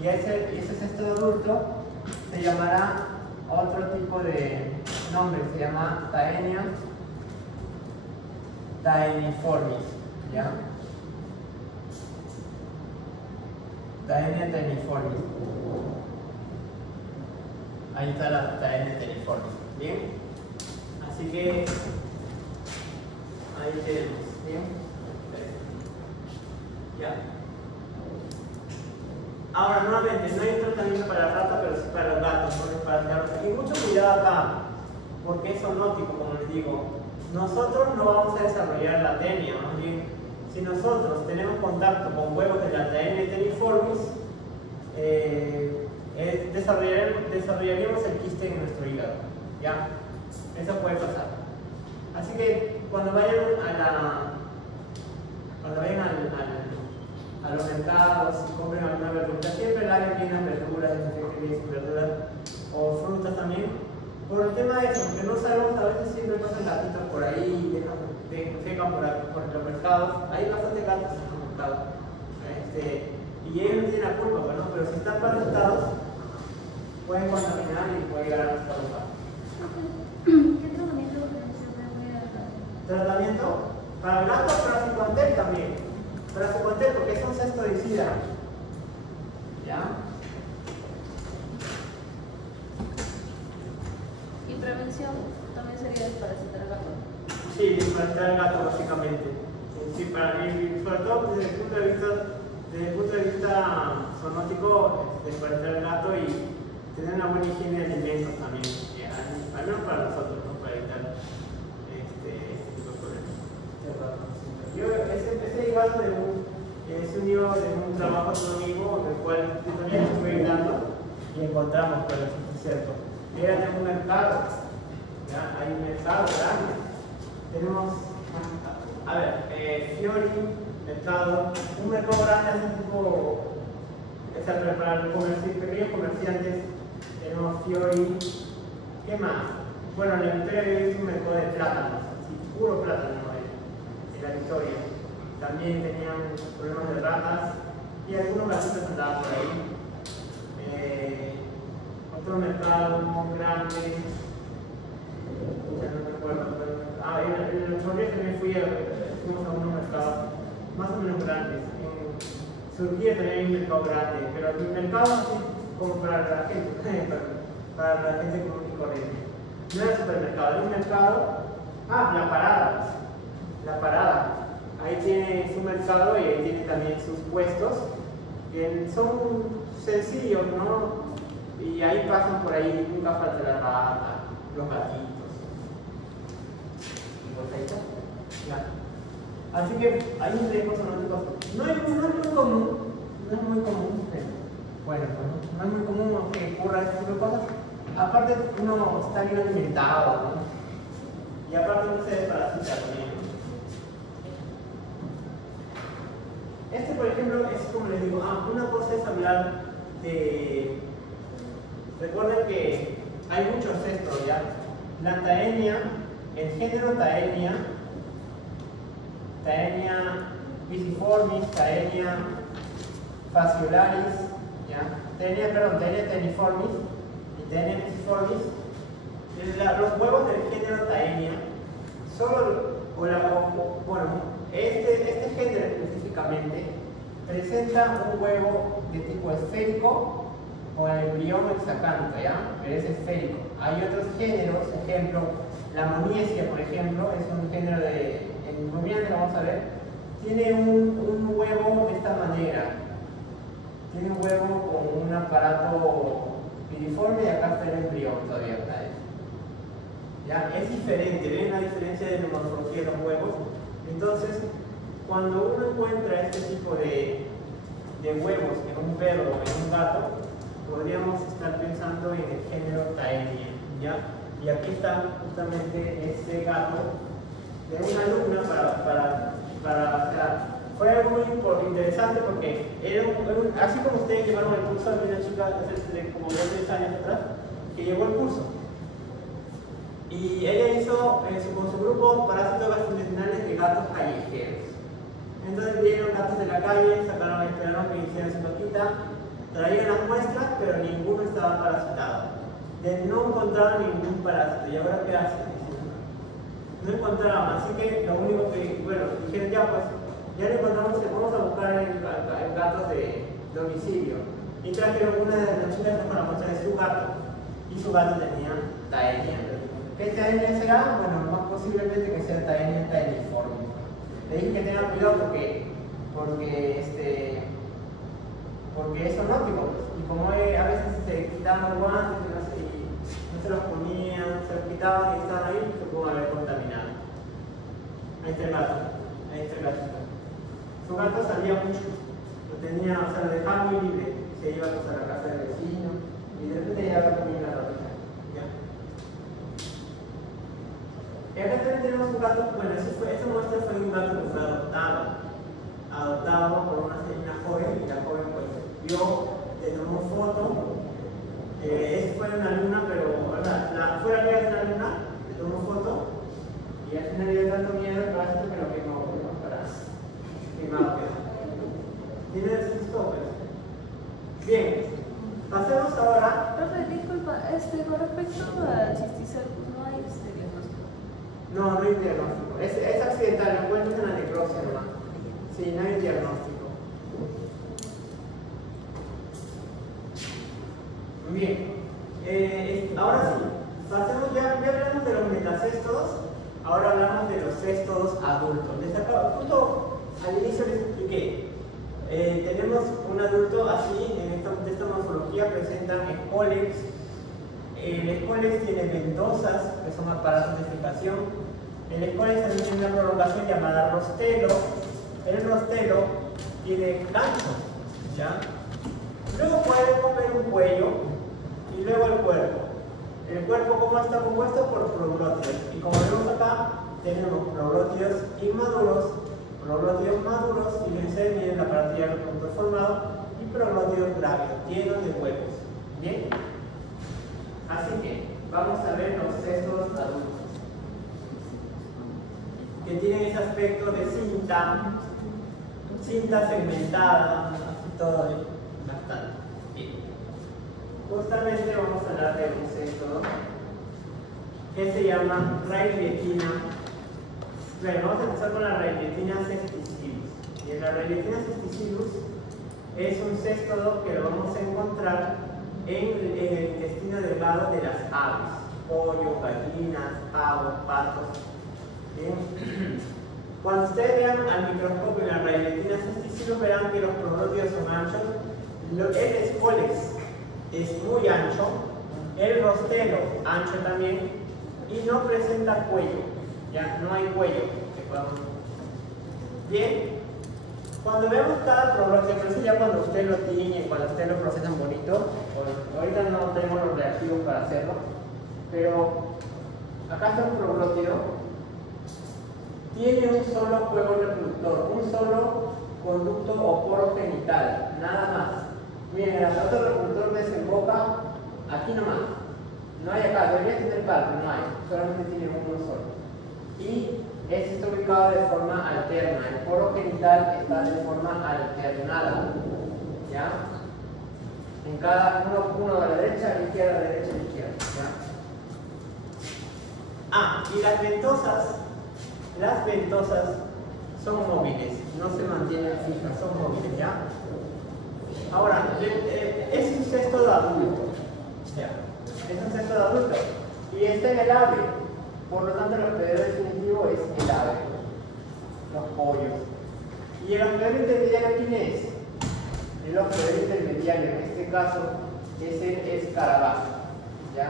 Y ese cesto adulto se llamará otro tipo de nombre, se llama Taenia taeniformis, ¿ya? Taenia taeniformis. Ahí está la Taenia taeniformis, ¿bien? Así que ahí tenemos, ¿bien? ¿Ya? Ahora, nuevamente, no hay tratamiento para la rata, pero sí para los gatos, para los gatos. Y mucho cuidado acá, porque es zoonótico, como les digo. Nosotros no vamos a desarrollar la tenia, más bien, si nosotros tenemos contacto con huevos de la Taenia taeniformis, desarrollaríamos el quiste en nuestro hígado, ¿ya? Eso puede pasar. Así que cuando vayan a los mercados y compren alguna verdura, siempre laven bien las verduras, bien sus verduras o frutas también, por el tema de eso, porque no sabemos, a veces siempre pasan gatitos por ahí, fecan por los mercados, hay bastantes gatos en los mercados, y ellos no tienen la culpa, ¿no? Pero si están parasitados, pueden contaminar y puede llegar a nuestra boca. ¿Qué tratamiento se puede dar? ¿Tratamiento? Para el gato, praziquantel también. Praziquantel porque es un cestodicida. ¿Ya? también sería desparasitar al gato. Sí, desparasitar al gato básicamente. Sí, y sobre todo desde el punto de vista zoonótico, desparasitar al gato y tener una buena higiene de alimentos también, al menos para nosotros, ¿no? Para evitar este tipo de problemas. Ese gato es un hijo de un trabajo autónomo, el cual yo también estuve ayudando y encontramos, pero es cierto. Era de un mercado, ¿ya? Hay un mercado grande. Tenemos, a ver, Fiori, mercado, un mercado grande, así tipo, para los pequeños comerciantes. Tenemos Fiori, ¿qué más? Bueno, en la Victoria es un mercado de plátanos, así, puro plátano en la Victoria. También tenían problemas de ratas y algunos gatitos andaban por ahí. Otro mercado muy grande, ya no recuerdo, en los Chorrillos también fuimos a unos mercados más o menos grandes. En Surquía también hay un mercado grande, pero el mercado así como para la gente, para la gente común y corriente. No era supermercado, era un mercado. La parada. Ahí tiene su mercado y ahí tiene también sus puestos, que son sencillos, ¿no? Y ahí pasan por ahí, nunca falta la rata, los gatitos. Y pues ahí está. Ya. Así que hay un riesgo zoonótico. No es muy común, bueno, no es muy común que ocurra este tipo de cosas. Aparte, uno está bien alimentado, ¿no? Y aparte uno se desparasita también. Este, por ejemplo, es como les digo, una cosa es hablar de... Recuerden que hay muchos estos, ¿ya? La Taenia, el género Taenia pisiformis, Taenia fasciolaris, ¿ya? Taenia teniformis y Taenia pisiformis. Los huevos del género Taenia, este género específicamente presenta un huevo de tipo esférico con el embrión hexacanto, ¿ya? Pero es esférico. Hay otros géneros, ejemplo, la moniesia, por ejemplo, es un género en rumiante, lo vamos a ver, tiene un huevo de esta manera. Tiene un huevo con un aparato piriforme y acá está el embrión todavía. ¿Ya? Es diferente, ¿ven la diferencia de la morfología de los huevos? Entonces, cuando uno encuentra este tipo de huevos en un perro o en un gato, podríamos estar pensando en el género Taenia, ¿ya? Y aquí está justamente ese gato de una alumna o sea, fue algo muy interesante porque así como ustedes llevaron el curso, había una chica de como 2 o 3 años atrás que llevó el curso. Y ella hizo con su grupo parásitos gastrointestinales de gatos callejeros. Entonces vieron gatos de la calle, esperaron que hicieran su vaquita, traían las muestras, pero ninguno estaba parasitado. No encontraban ningún parásito. ¿Y ahora qué hacen? No encontraban, así que lo único que, dijeron ya lo encontramos, vamos a buscar en gatos de domicilio. Y trajeron una de las chicas con la muestra de su gato. Y su gato tenía Taenia. ¿Qué Taenia será? Bueno, más posiblemente que sea Taenia taeniforme. Le dije que tengan cuidado porque es zoonótico. Y como a veces se quitaban los guantes y no se los ponían, se los quitaban y estaban ahí, se pueden haber contaminado. Ahí está el gato. Su gato salía mucho. Lo dejaba muy libre. Se iba a la casa del vecino y de repente ya lo comía la ratita. Y acá también tenemos un gato, esta muestra fue un gato que fue adoptado por una joven, y la joven le tomó foto. Fue una luna, pero fue la vida de una luna, le tomó foto y al final le dio tanto miedo al parásito que lo quemó, quemado quedó. ¿Tiene el susto? Bien, pasemos ahora. Profe, disculpa, con respecto al cisticercus, no hay diagnóstico. No hay diagnóstico. Es accidental, lo encuentras en la necropsia nomás. Sí, no hay diagnóstico. Muy bien. Ahora sí, pasemos ya hablamos de los metazoos. los céstodos adultos. Justo al inicio les expliqué. Tenemos un adulto así, de esta morfología presentan escólex. El escólex tiene ventosas, que son aparatos de defecación. El escólex también tiene una prolongación llamada rostelo. El rostelo tiene ganchos, ¿ya? Luego podemos ver un cuello y luego el cuerpo. El cuerpo, ¿cómo está compuesto? Por proglótidos. Y como vemos acá, tenemos proglótidos inmaduros, proglótidos maduros, y fíjense, miren la partida del punto formado, y proglótidos grávidos, llenos de huevos. ¿Bien? Así que vamos a ver los céstodos adultos, que tienen ese aspecto de cinta segmentada, así todo bastante. Bien. Justamente vamos a hablar de un céstodo que se llama Rayletina. Bueno, vamos a empezar con la Rayletina cesticillus. Y la Rayletina cesticillus es un céstodo que lo vamos a encontrar en el intestino delgado de las aves, pollo, gallinas, pavos, patos. Bien. Cuando ustedes vean al microscopio la Rayletina cesticillus verán que los proglótidos son anchos, el escólex es muy ancho, el rostelo ancho también, y no presenta cuello, ya no hay cuello que podamos. Bien, cuando vemos cada proglótido, pero eso ya cuando usted lo tiñe, cuando usted lo procesan bonito, ahorita no tenemos los reactivos para hacerlo, pero acá está un proglótido. Tiene un solo juego reproductor, un solo conducto o poro genital, nada más. Miren, el aparato reproductor desemboca aquí nomás. No hay acá, debería tener par, pero no hay, solamente tiene uno solo. Y este está ubicado de forma alterna, el poro genital está de forma alternada. ¿Ya? En cada uno a la derecha, a la izquierda, a la derecha, a la izquierda. ¿Ya? Y las ventosas son móviles, no se mantienen fijas, son móviles, ¿ya? Ahora, es un céstodo adulto, ¿ya? Es un céstodo adulto y está en el ave, por lo tanto el hospedero definitivo es el ave, los pollos. ¿Y el hospedero intermediario quién es? El hospedero intermediario en este caso es el escarabajo, ¿ya?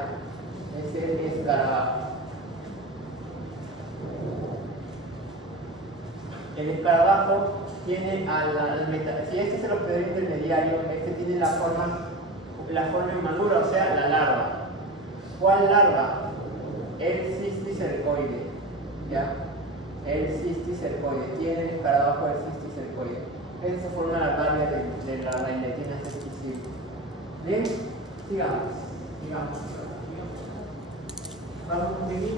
Es el escarabajo. El escarabajo tiene si este es el hospedero intermediario, este tiene la forma inmadura, o sea, la larva. ¿Cuál larva? El cisticercoide, ¿ya? El cisticercoide, tiene el escarabajo del cisticercoide. Esa forma la larva de la Rayletina cesticillus. Bien, sigamos. Vamos a seguir.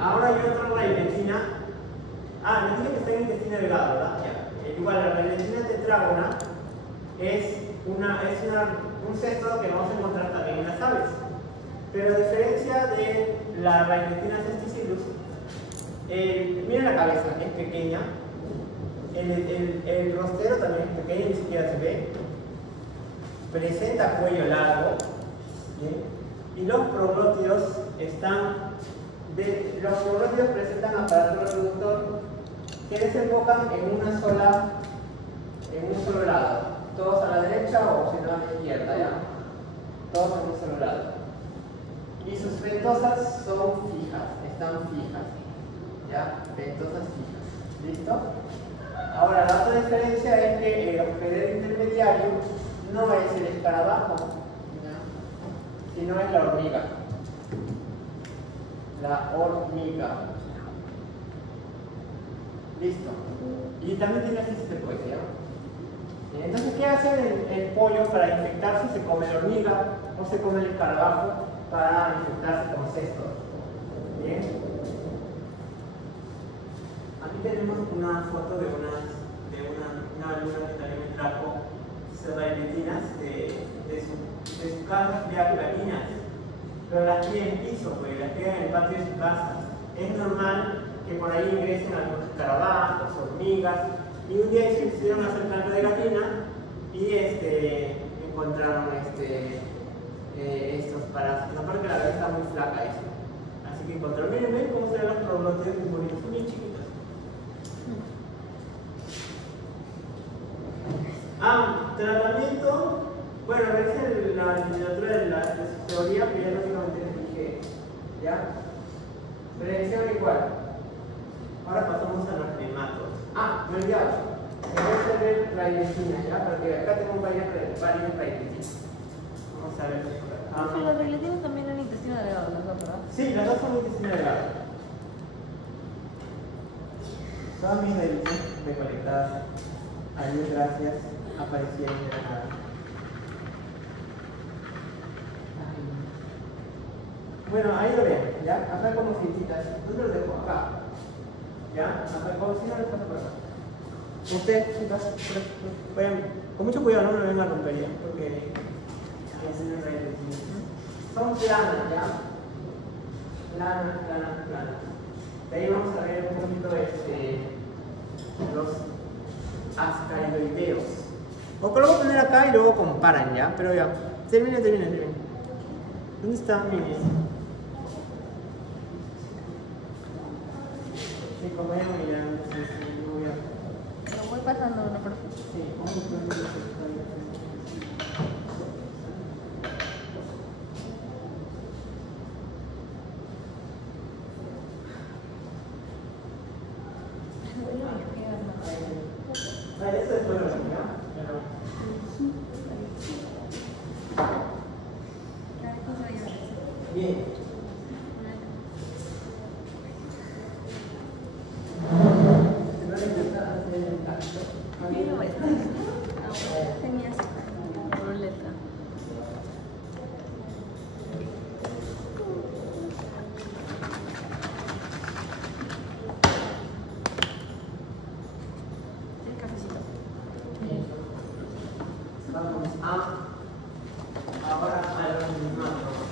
Ahora hay otra Rayletina. Me tiene que estar en el intestino delgado, ¿verdad? Ya. Igual, la Rayletina tetrágona es un céstodo que vamos a encontrar también en las aves. Pero a diferencia de la Rayletina cesticillus, miren la cabeza, es pequeña. El rostero también es pequeño, ni siquiera se ve. Presenta cuello largo. ¿Bien? Y los proglótidos los proglótidos presentan aparato reproductor que desembocan en un solo lado, todos a la derecha o si no a la izquierda, ¿ya? Todos en un solo lado. Y sus ventosas son fijas, están fijas, ¿ya? Ventosas fijas, ¿listo? Ahora, la otra diferencia es que el hospedero intermediario no es el escarabajo, ¿ya? Sino es la hormiga. La hormiga. Listo. Y también tiene cisticercoide, ¿ya? Entonces, ¿qué hace el pollo para infectarse? Se come la hormiga o se come el escarabajo para infectarse con cesto. Bien. Aquí tenemos una foto de una alumna que también me trajo Rayletinas de su casa de gallinas. Pero las cría en piso, pues, las cría en el patio de su casa. Es normal que por ahí ingresen algunos escarabajos, hormigas, y un día se hicieron hacer caldo de gallina y encontraron estos parásitos. Aparte que la verdad está muy flaca eso. Así Así que encontrar, miren cómo se ven los probóscidos muy bonitos, son bien chiquitos. Tratamiento, bueno, a veces la literatura de la teoría, pero ya lógicamente les dije, ¿ya? Prevención igual. Ahora pasamos a los nematodos. Me olvidaba. Voy a hacer la irisina, ¿ya? Porque acá tengo varias raíces. Vamos a ver. Los relativos también en intestino delgado, las dos, ¿verdad? Sí, las dos son intestino delgado. Todas mis raíces recolectadas. A Dios gracias, aparecieron de la nada. Bueno, ahí lo ven, ¿ya? Acá como cientitas. ¿Dónde lo dejo? Acá. ¿Ya? Acá como si no lo dejo por acá. Ustedes, chicas, vayan con mucho cuidado, no me lo vengan a romper ya, porque son planas, ¿ya? Planas. De ahí vamos a ver un poquito los ascaridoideos. O lo voy a poner acá y luego comparan, ¿ya? Pero ya, terminen. ¿Dónde están mis? Sí, como vayan mirando, no voy a... Lo voy pasando uno por favor. Sí, vamos a poner eso es bueno, ¿ya? Bien. Ahora a los nematodos.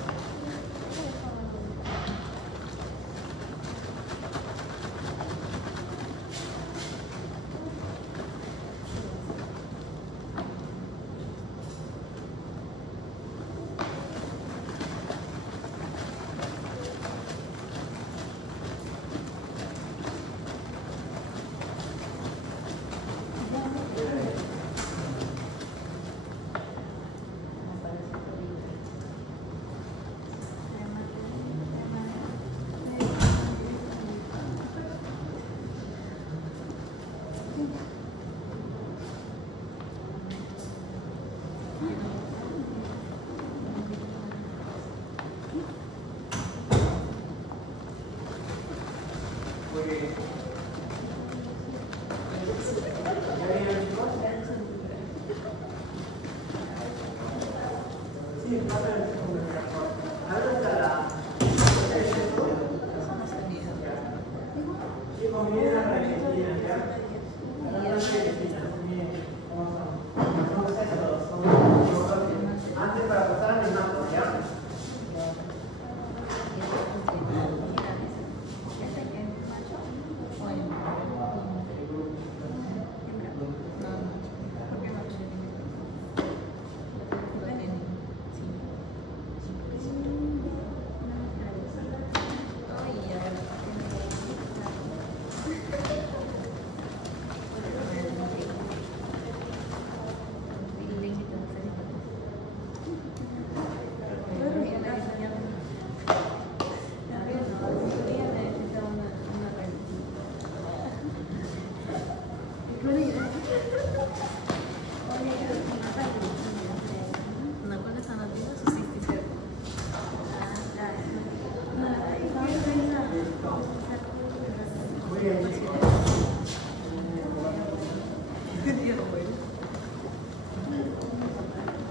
Antes para pasar a mis manos, ¿ya?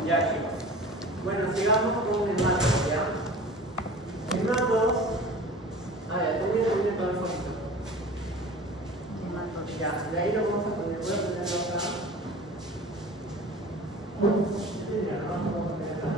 Ya, chicos. Bueno, sigamos con nematodos, ¿ya? Nematodos. Ya, termine todo el poquito. Ya, de ahí lo vamos a poner. Voy a ponerlo acá. Ya, vamos a poner acá.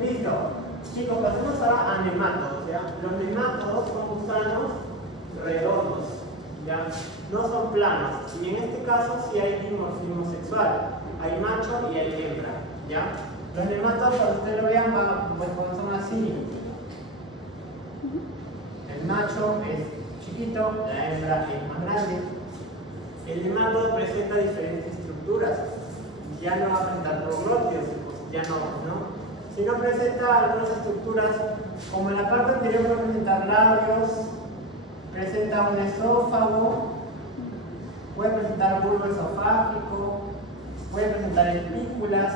Listo. Chicos, pasemos ahora a nematodos, ¿ya? Los nematodos son gusanos tempranos. Y en este caso sí hay dimorfismo sexual. Hay macho y hay hembra, ¿ya? Los nematodos, para que ustedes lo vean, pues son así. El macho es chiquito, la hembra es más grande. El nemátodo presenta diferentes estructuras. Ya no va a presentar proglótidos, pues ya no, sino presenta algunas estructuras, como en la parte anterior puede presentar labios, presenta un esófago, puede presentar bulbo esofágico, puede presentar espículas,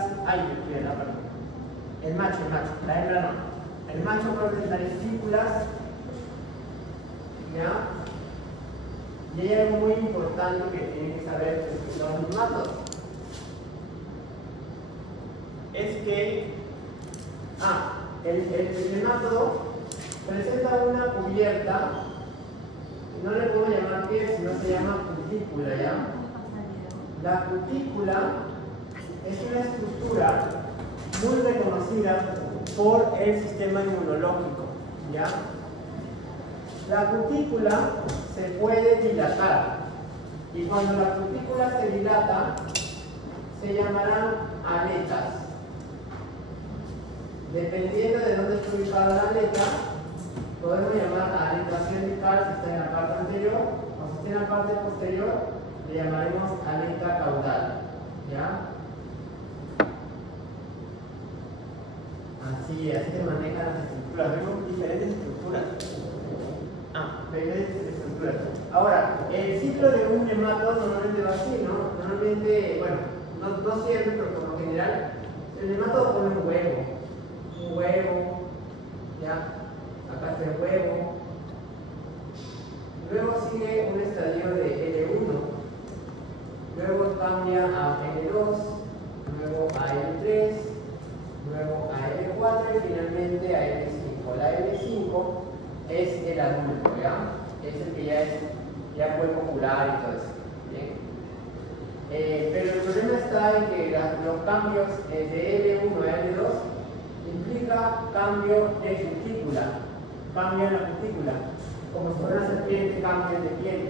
el macho, la hembra no. El macho puede presentar espículas, ¿ya? Y hay algo muy importante que tienen que saber los nemátodos. Es que el nemátodo presenta una cubierta, no le puedo llamar piel, sino se llama cutícula, ¿ya? La cutícula es una estructura muy reconocida por el sistema inmunológico, ¿ya? La cutícula se puede dilatar y cuando la cutícula se dilata se llamarán aletas. Dependiendo de dónde está ubicada la aleta, podemos llamar aleta cervical si está en la parte anterior, o si está en la parte posterior, le llamaremos aleta caudal, ¿ya? Así se manejan las estructuras. Vemos diferentes estructuras. Diferentes estructuras. Ahora, el ciclo de un nemátodo normalmente va así, ¿no? Normalmente, bueno, no siempre, pero por lo general, el nemátodo pone un huevo, ¿ya? Acá está el huevo. Luego sigue un estadio de L1. Luego cambia a L2, luego a L3, luego a L4 y finalmente a L5. La L5 es el adulto, ¿ya? Es el que ya puede copular y todo eso, ¿bien? Pero el problema está en que los cambios de L1 a L2 implica cambio de cutícula, cambio en la cutícula, como si fuera una serpiente, cambio de piel.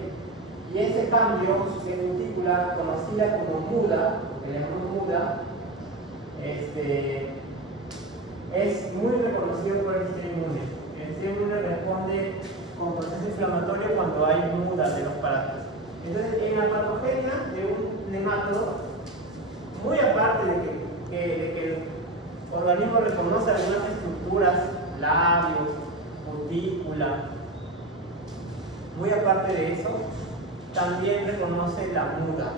Y ese cambio de cutícula, conocida como muda, porque le llamamos muda, es muy reconocido por el sistema inmune. El sistema inmune responde con proceso inflamatorio cuando hay muda de los parásitos. Entonces, en la patogenia de un nemátodo, muy aparte de que el organismo reconoce algunas estructuras, labios, cutícula, muy aparte de eso, también reconoce la muda,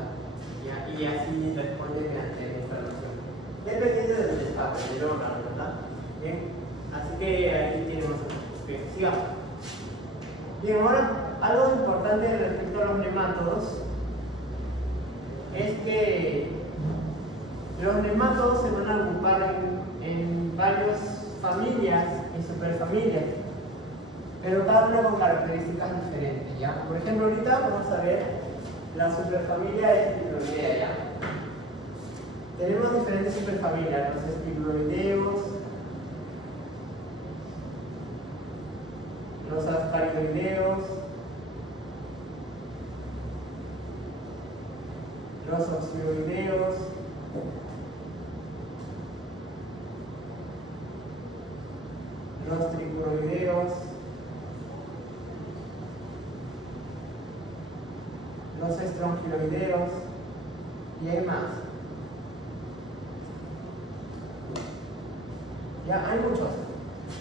¿ya? Y así responde mediante la inflamación, dependiendo del despacho del órgano, ¿verdad? Bien, así que ahí tenemos. Bien, sigamos. Bien, ahora algo importante respecto a los nemátodos es que los nemátodos se van a agrupar en varias familias y superfamilias, pero cada una con características diferentes, ¿ya? Por ejemplo, ahorita vamos a ver la superfamilia Espiroidea, ¿ya? Tenemos diferentes superfamilias, los espiroideos, los ascaridoideos, los oxioideos, los tricuroideos, los estrongiloideos y hay más. Ya hay muchos.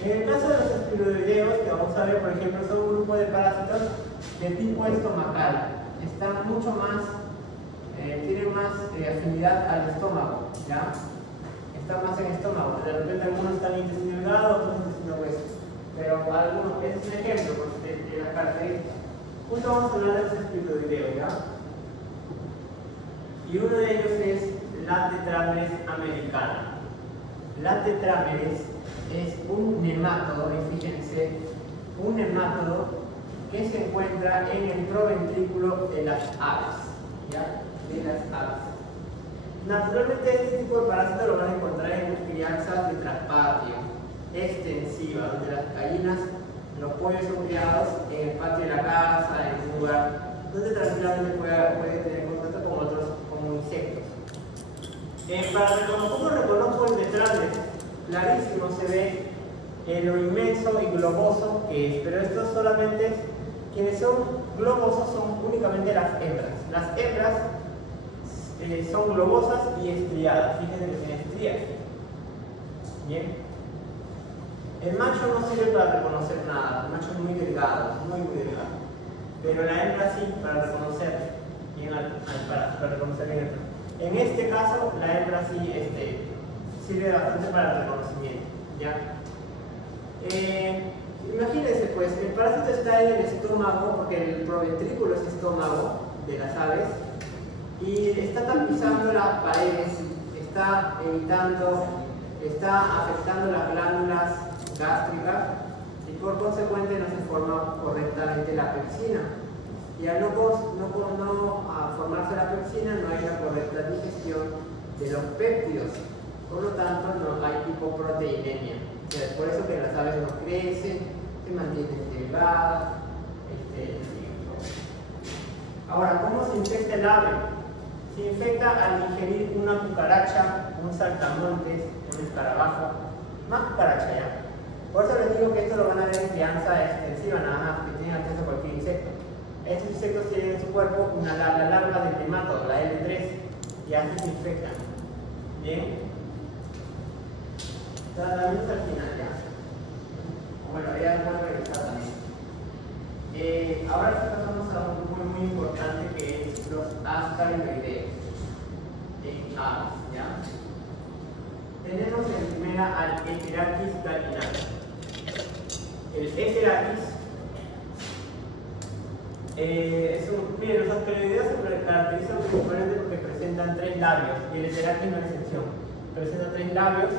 En el caso de los espiroideos, que vamos a ver, por ejemplo, son un grupo de parásitos de tipo estomacal. Están mucho más, tienen más afinidad al estómago, ¿ya? Están más en estómago. De repente algunos están en intestino delgado, otros en intestino grueso. Pero algunos, ese es un ejemplo de las características. Justo vamos a hablar de los espiroideos, ¿ya? Y uno de ellos es la Tetrameres americana. La Tetrameres es un nemátodo, y fíjense, un nemátodo que se encuentra en el proventrículo de las aves, ¿ya? De las aves. Naturalmente este tipo de parásito lo van a encontrar en crianzas de traspatio, extensiva, donde las gallinas, los pollos son criados en el patio de la casa, en un lugar donde tranquilamente puede tener contacto con otros, como insectos. ¿Cómo reconozco el tetrámedo? Clarísimo, se ve lo inmenso y globoso que es, pero esto solamente, quienes son globosos son únicamente las hembras. Las hembras son globosas y estriadas, fíjense que tiene estrías. Bien. El macho no sirve para reconocer nada, el macho es muy delgado, muy delgado. Pero la hembra sí, para reconocer bien para reconocer bien. En este caso, la hembra sí sirve bastante para el reconocimiento. ¿Ya? Imagínense pues, el parásito está en el estómago, porque el proventrículo es estómago de las aves, y está tapizando las paredes, está afectando las glándulas gástricas y por consecuente no se forma correctamente la pepsina. Y al no formarse la pepsina no hay la correcta digestión de los péptidos, por lo tanto no hay hipoproteinemia. Por eso que las aves no crecen, se mantienen delgadas, Ahora, ¿cómo se infecta el ave? Se infecta al ingerir una cucaracha, un saltamontes, un escarabajo, más cucaracha ya. Por eso les digo que esto lo van a ver en crianza extensiva, nada más, que tienen acceso a cualquier insecto. Estos insectos tienen en su cuerpo la larva del nemátodo, la L3, y así se infectan. Bien. Tratamiento al final ya. Bueno, ya voy a regresar también. Ahora sí pasamos a un grupo muy importante que es los ascarioideos en aves, ¿ya? Tenemos en primera al Echeraquis gallinatus. El Echeraquis miren, los ascarioideos se caracterizan principalmente porque presentan 3 labios y el Echeraquis no es excepción. Presenta 3 labios,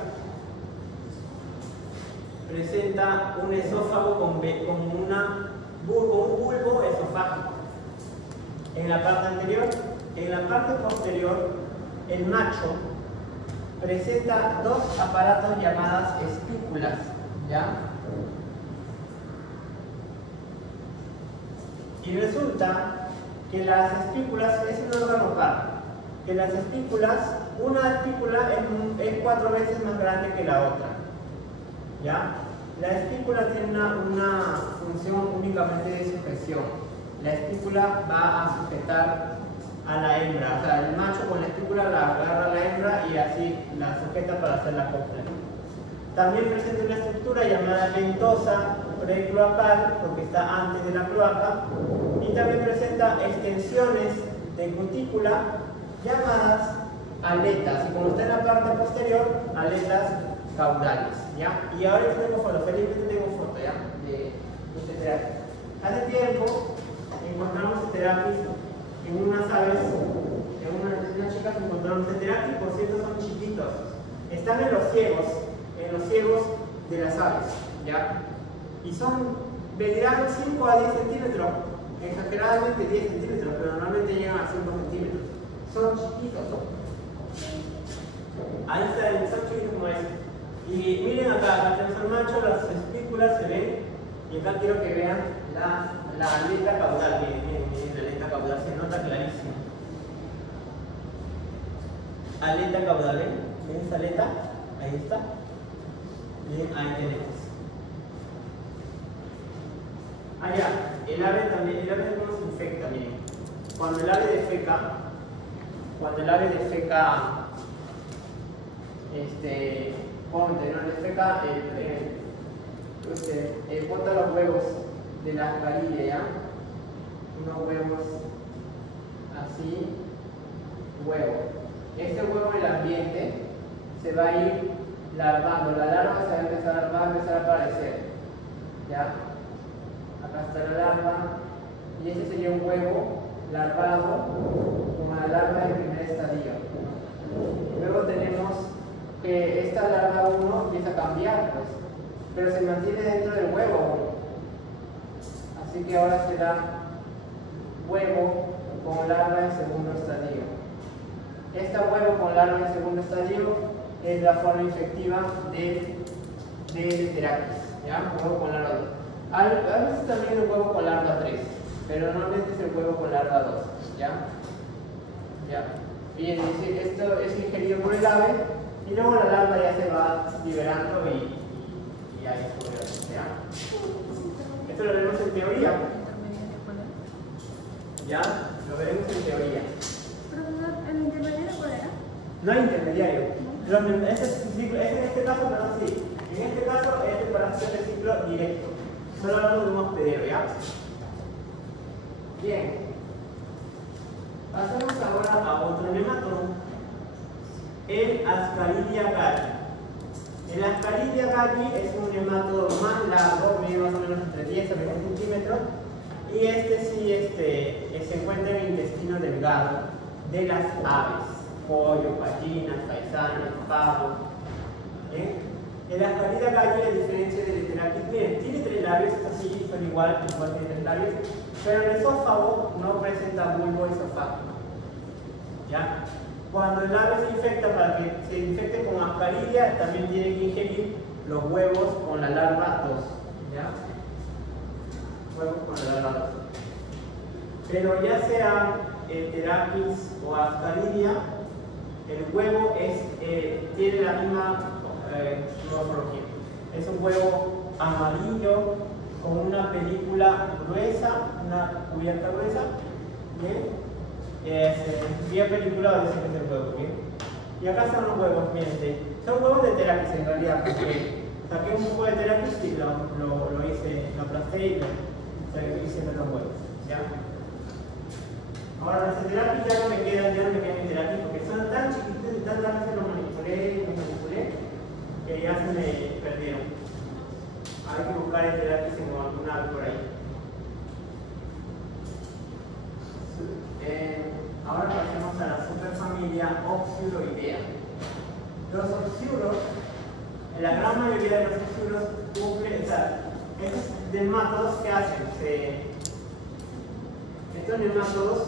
presenta un esófago con un bulbo esofágico en la parte anterior. En la parte posterior, el macho presenta 2 aparatos llamadas espículas, ¿ya? Y resulta que las espículas es un órgano par, que las espículas, una espícula es 4 veces más grande que la otra, ¿ya? La espícula tiene una función únicamente de sujeción. La espícula va a sujetar a la hembra, o sea, el macho con la espícula la agarra a la hembra y así la sujeta para hacer la cópula. También presenta una estructura llamada ventosa precloacal, porque está antes de la cloaca, y también presenta extensiones de cutícula llamadas aletas, y como está en la parte posterior, aletas caudales, ¿ya? Y ahora tengo foto, Felipe, tengo foto, ¿ya? De Echeraquis. Hace tiempo encontramos Echeraquis en unas aves, unas chicas encontraron Echeraquis, por cierto son chiquitos, están en los ciegos de las aves, ¿ya? Y medirán 5 a 10 centímetros, exageradamente 10 centímetros, pero normalmente llegan a 5 centímetros. Son chiquitos. Ahí está, son chiquitos como este. Y miren acá tenemos el macho, las espículas se ven, y acá quiero que vean la aleta caudal. Miren, la aleta caudal se nota clarísimo. Aleta caudal, ¿ven esta aleta? Ahí está. Bien, ahí tenemos. Allá, el ave cómo se infecta, miren. Cuando el ave defeca, bota los huevos de la ascarilla, ¿ya? Unos huevos así, huevo. Este huevo en el ambiente se va a ir larvando, la larva se va a empezar a aparecer, ¿ya? Acá está la larva, y este sería un huevo larvado con la larva del primer estadio. Luego tenemos que esta larva 1 empieza a cambiar, pues, pero se mantiene dentro del huevo. Así que ahora será huevo con larva en segundo estadio. Este huevo con larva en segundo estadio es la forma infectiva del Echeraquis, ¿ya? Huevo con larva 2. A veces también el huevo con larva 3. pero normalmente es el huevo con larva 2, ¿ya? Bien, esto es ingerido por el ave y luego la larva ya se va liberando y ahí se muere, ¿ya? Esto lo veremos en teoría. ¿Ya? Lo veremos en teoría. Profesor, ¿el intermediario cuál era? No hay intermediario. En este caso, perdón, sí. En este caso es separación de ciclo directo. Solo hablamos de un hospedero, ¿ya? Bien. Pasamos ahora a otro nemátodo. El Ascaridia galli. El Ascaridia galli es un nemátodo más largo, mide más o menos entre 10 a 20 centímetros. Y este sí se encuentra en el intestino delgado de las aves. Pollo, gallinas, faisanes, pavos. El Ascaridia galli, a diferencia del Heteractis, tiene 3 labios, así son igual tiene 3 labios, pero el esófago no presenta bulbo esofágico. ¿Ya? Cuando el ave se infecta, para que se infecte con Ascaridia, también tiene que ingerir los huevos con la larva 2. ¿Ya? Huevos con la larva 2. Pero ya sea Heteractis o Ascaridia, el huevo tiene la misma morfología. Es un huevo amarillo con una película gruesa, una cubierta gruesa, ¿bien? Bien película dice que es el huevo, ¿bien? Y acá están los huevos, miren, son huevos de Heteractis en realidad, porque saqué un huevo de Heteractis y lo hice, lo aplasté y hice los huevos, ¿ya? Ahora los Heteractis ya no me quedan Heteractis porque son tan chiquitos y tan grandes que los manipulé, que ya se me perdieron. Hay que buscar Heteractis en algún ave por ahí. Ahora pasemos a la superfamilia Oxyuroidea. Los oxyuros, la gran mayoría de los oxyuros cumplen, estos nemátodos que hacen, estos nemátodos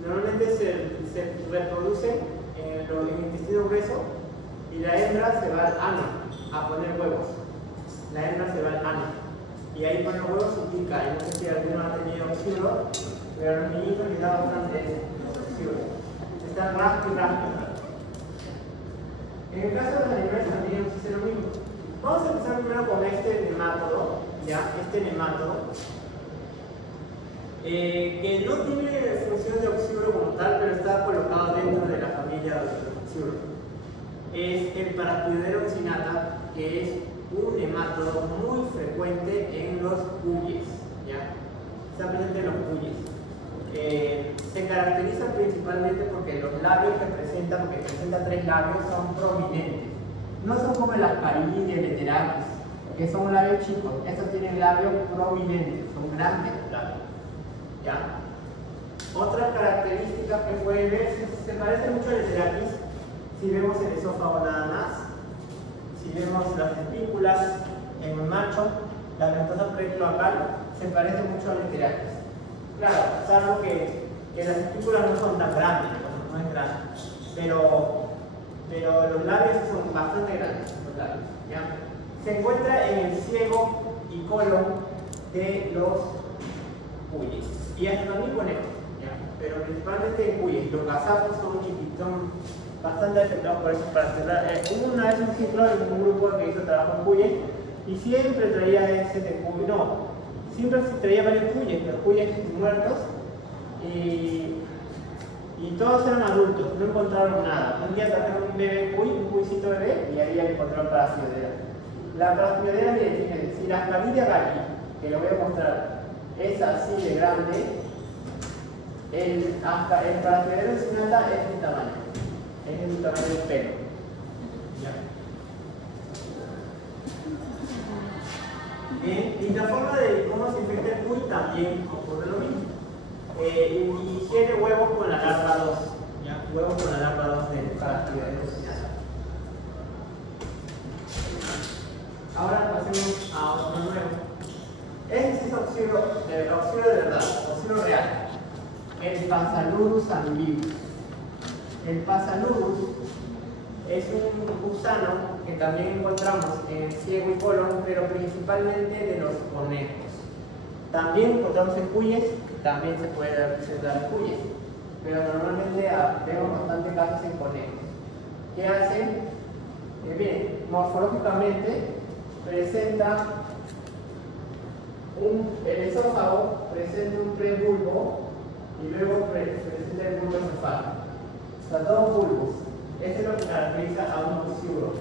normalmente se reproducen en el intestino grueso y la hembra se va al ano a poner huevos. La hembra se va al ano y ahí pone los huevos y pica. Y no sé si alguno ha tenido oxyuro, pero a los niñitos les da bastante oxyuro. Están rasco y rasco. En el caso de los animales también sucede lo mismo. Vamos a empezar primero con este nemátodo, ¿ya? Este nemátodo, que no tiene función de oxyuro como tal, pero está colocado dentro de la familia de los oxyuros. Es el Paraspidodera uncinata, que es un nemátodo muy frecuente en los cuyes, ¿ya? Está presente en los cuyes. Se caracteriza principalmente porque los labios que presenta, porque presenta 3 labios, son prominentes. No son como el Ascaridia y el Heteractis, que son labios chicos. Estos tienen labios prominentes, son grandes labios, ¿ya? Otras características que pueden ver, se parece mucho al Heteractis si vemos el esófago nada más, si vemos las espículas en el macho, la ventosa precloacal se parece mucho al Heteractis. Claro, salvo que las espículas no son tan grandes, no es grande, pero los labios son bastante grandes, los labios, ¿ya? Se encuentra en el ciego y colon de los cuyes, y hasta también conejos, ¿ya? Pero principalmente en cuyes. Los gazapos son chiquitos, son bastante afectados por eso. Para cerrar, hubo una vez un ciclo en un grupo que hizo trabajo en cuyes y siempre traía ese de cuy, no, siempre se traía varios cuyes, pero cuyes muertos, y todos eran adultos, no encontraron nada. Un día trajeron un bebé cuy, un cuycito bebé, y ahí encontraron Paraspidodera. La Paraspidodera, miren, si la Ascaridia galli, que lo voy a mostrar, es así de grande, el Paraspidodera uncinata es de tamaño. Es el tamaño del pelo. ¿Ya? Bien, y la forma de cómo se infecta el cuy también ocurre lo mismo. Y tiene huevos con la larva 2. ¿Ya? Huevos con la larva 2 del Paraspidodera uncinata. Ahora pasemos a otro nuevo. Este sí es oxyuro de verdad, oxyuro real. El Phasalurus ambiguus. El Phasalurus es un gusano que también encontramos en el ciego y colon, pero principalmente de los conejos. También encontramos en cuyes, también se puede presentar en cuyes, pero normalmente vemos bastante casos en conejos. ¿Qué hacen? Bien, morfológicamente presenta el esófago presenta un prebulbo y luego presenta el bulbo cefálico. O sea, dos bulbos. Esto es lo que caracteriza a un occiuro.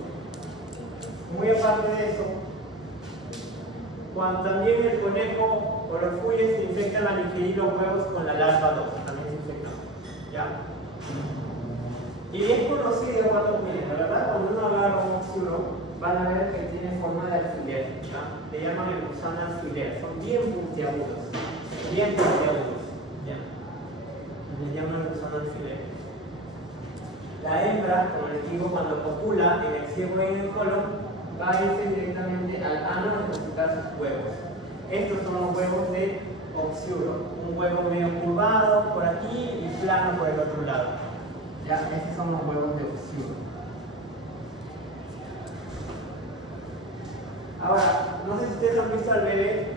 Muy aparte de eso, cuando también el conejo o los cuyes se infectan al ingerir los huevos con la larva 2, también se infectan. ¿Ya? Y es conocido cuando miren, la verdad, cuando uno agarra un occiuro, van a ver que tiene forma de alfiler. ¿Ya? Le llaman el gusano alfiler. Son bien puntiagudos. Bien puntiagudos. ¿Ya? Le llaman el gusano alfiler. La hembra, como les digo, cuando copula en el ciego y en el colon, va a irse directamente al ano a depositar sus huevos. Estos son los huevos de occiuro. Un huevo medio curvado por aquí y plano por el otro lado. Ya, estos son los huevos de occiuro. Ahora, no sé si ustedes han visto al bebé,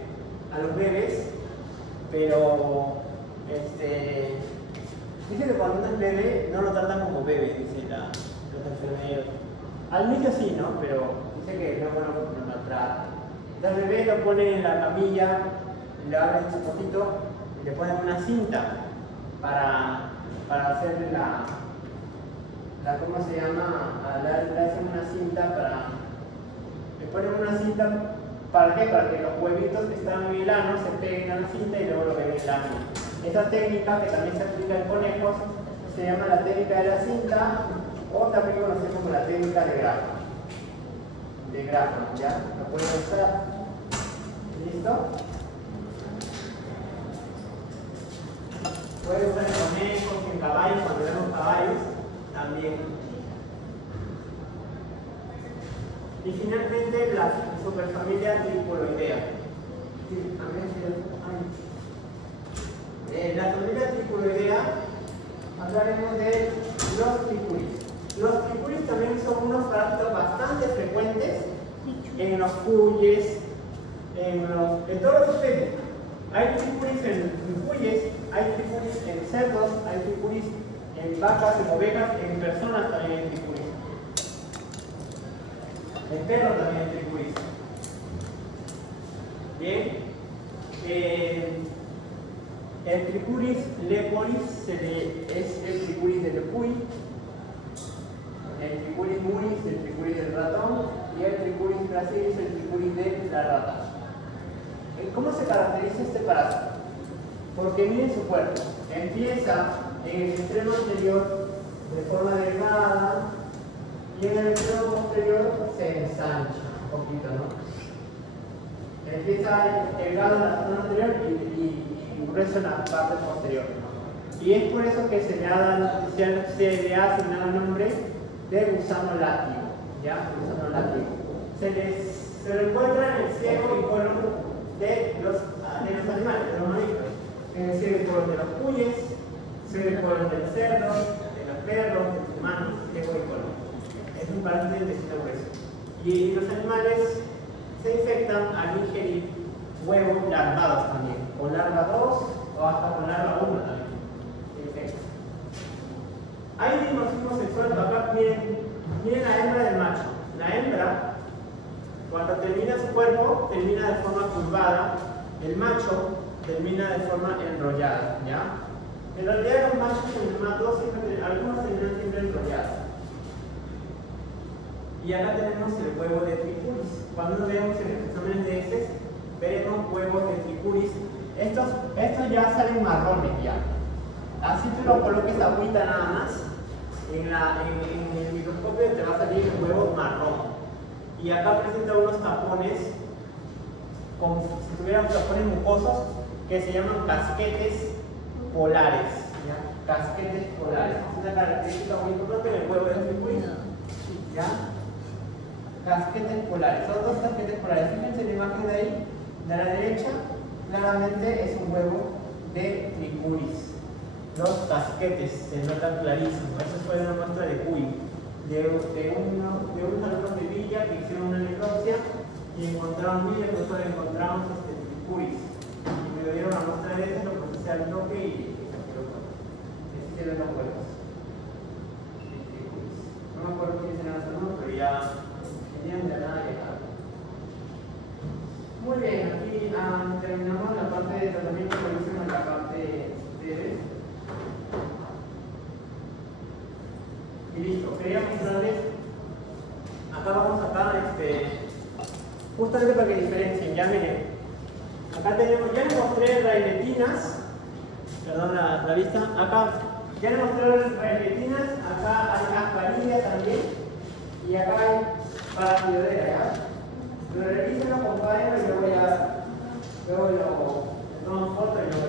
a los bebés, pero dice que cuando uno es bebé no lo tratan como bebé, dice los enfermeros. Al inicio sí, ¿no? Pero dice que no es bueno que lo maltratan. Entonces el bebé lo ponen en la camilla, le abren su poquito y le ponen una cinta para hacerle ¿cómo se llama? Le hacen una cinta le ponen una cinta, ¿para qué? Para que los huevitos que están en el ano se peguen a la cinta y luego lo ven en el ano. Esta técnica, que también se aplica en conejos, se llama la técnica de la cinta o también conocida como la técnica de grafo. ¿Ya? Lo pueden usar. ¿Listo? Pueden usar en conejos, en caballos, cuando vemos caballos, también. Y finalmente la superfamilia Tripuloidea. La familia Tripuloidea, hablaremos de los tripulis. Los tripulis también son unos parásitos bastante frecuentes en los cuyes, en todos los especies. Hay tripulis en cuyes, hay tripulis en cerdos, hay tripulis en vacas, en ovejas, en personas también hay tripulis. En perros también hay tripulis. Bien. El tripulis leporis es el tripulis del cuy, el tripulis muris el tripulis del ratón y el tripulis gracilis el tripulis de la rata. ¿Cómo se caracteriza este parásito? Porque miren su cuerpo, empieza en el extremo anterior de forma delgada y en el extremo posterior se ensancha un poquito, ¿no? Empieza delgado en la zona anterior y grueso en la parte posterior. Y es por eso que se le ha asignado el nombre de gusano látigo. ¿Ya? Gusano látigo. Se lo encuentra en el ciego y colon de los animales, de los mamíferos. En el ciego y colon de los cuyes, ciego y colon del cerdo, de los perros, de los humanos, ciego y colon. Es un parásito de intestino grueso. Y los animales se infectan al ingerir huevos larvados también, con larva 2 o hasta con larva 1 también. Se infectan. Hay dimorfismo sexual, acá miren la hembra del macho. La hembra, cuando termina su cuerpo, termina de forma curvada, el macho termina de forma enrollada, ¿ya? En realidad los machos en el mato algunos terminan siempre enrollados. Y acá tenemos el huevo de tripulis. Cuando vemos en los exámenes de heces, veremos huevos de tripulis. Estos ya salen marrones ya. Así tú lo coloques agüita nada más, en el microscopio te va a salir el huevo marrón. Y acá presenta unos tapones, como si tuvieran tapones mucosos, que se llaman casquetes polares. ¿Ya? Casquetes polares. Es una característica muy importante del huevo de tripulis. ¿Ya? Casquetes polares, son dos casquetes polares. Fíjense la imagen de ahí, de la derecha, claramente es un huevo de tripulis. Los casquetes se notan clarísimos, eso fue una muestra de cuy. unos alumnos de Villa que hicieron una necropsia y encontraron Villa, nosotros encontramos tripuris. Y me dieron la muestra de ese, lo procesé al toque y así se ven los huevos. No me acuerdo quiénes eran los alumnos, pero ya tenían de nada llegado. Muy bien, aquí terminamos la parte de tratamiento que hicimos en la parte de ustedes. Y listo, quería mostrarles, acá vamos justamente para que diferencien, ya miren, acá tenemos, ya les mostré railetinas, perdón la vista, acá ya les mostré railetinas, acá hay asparilla también, y acá hay parafidodera, ¿ya? Pero revísenlo, compárenlo y luego lo toman foto y lo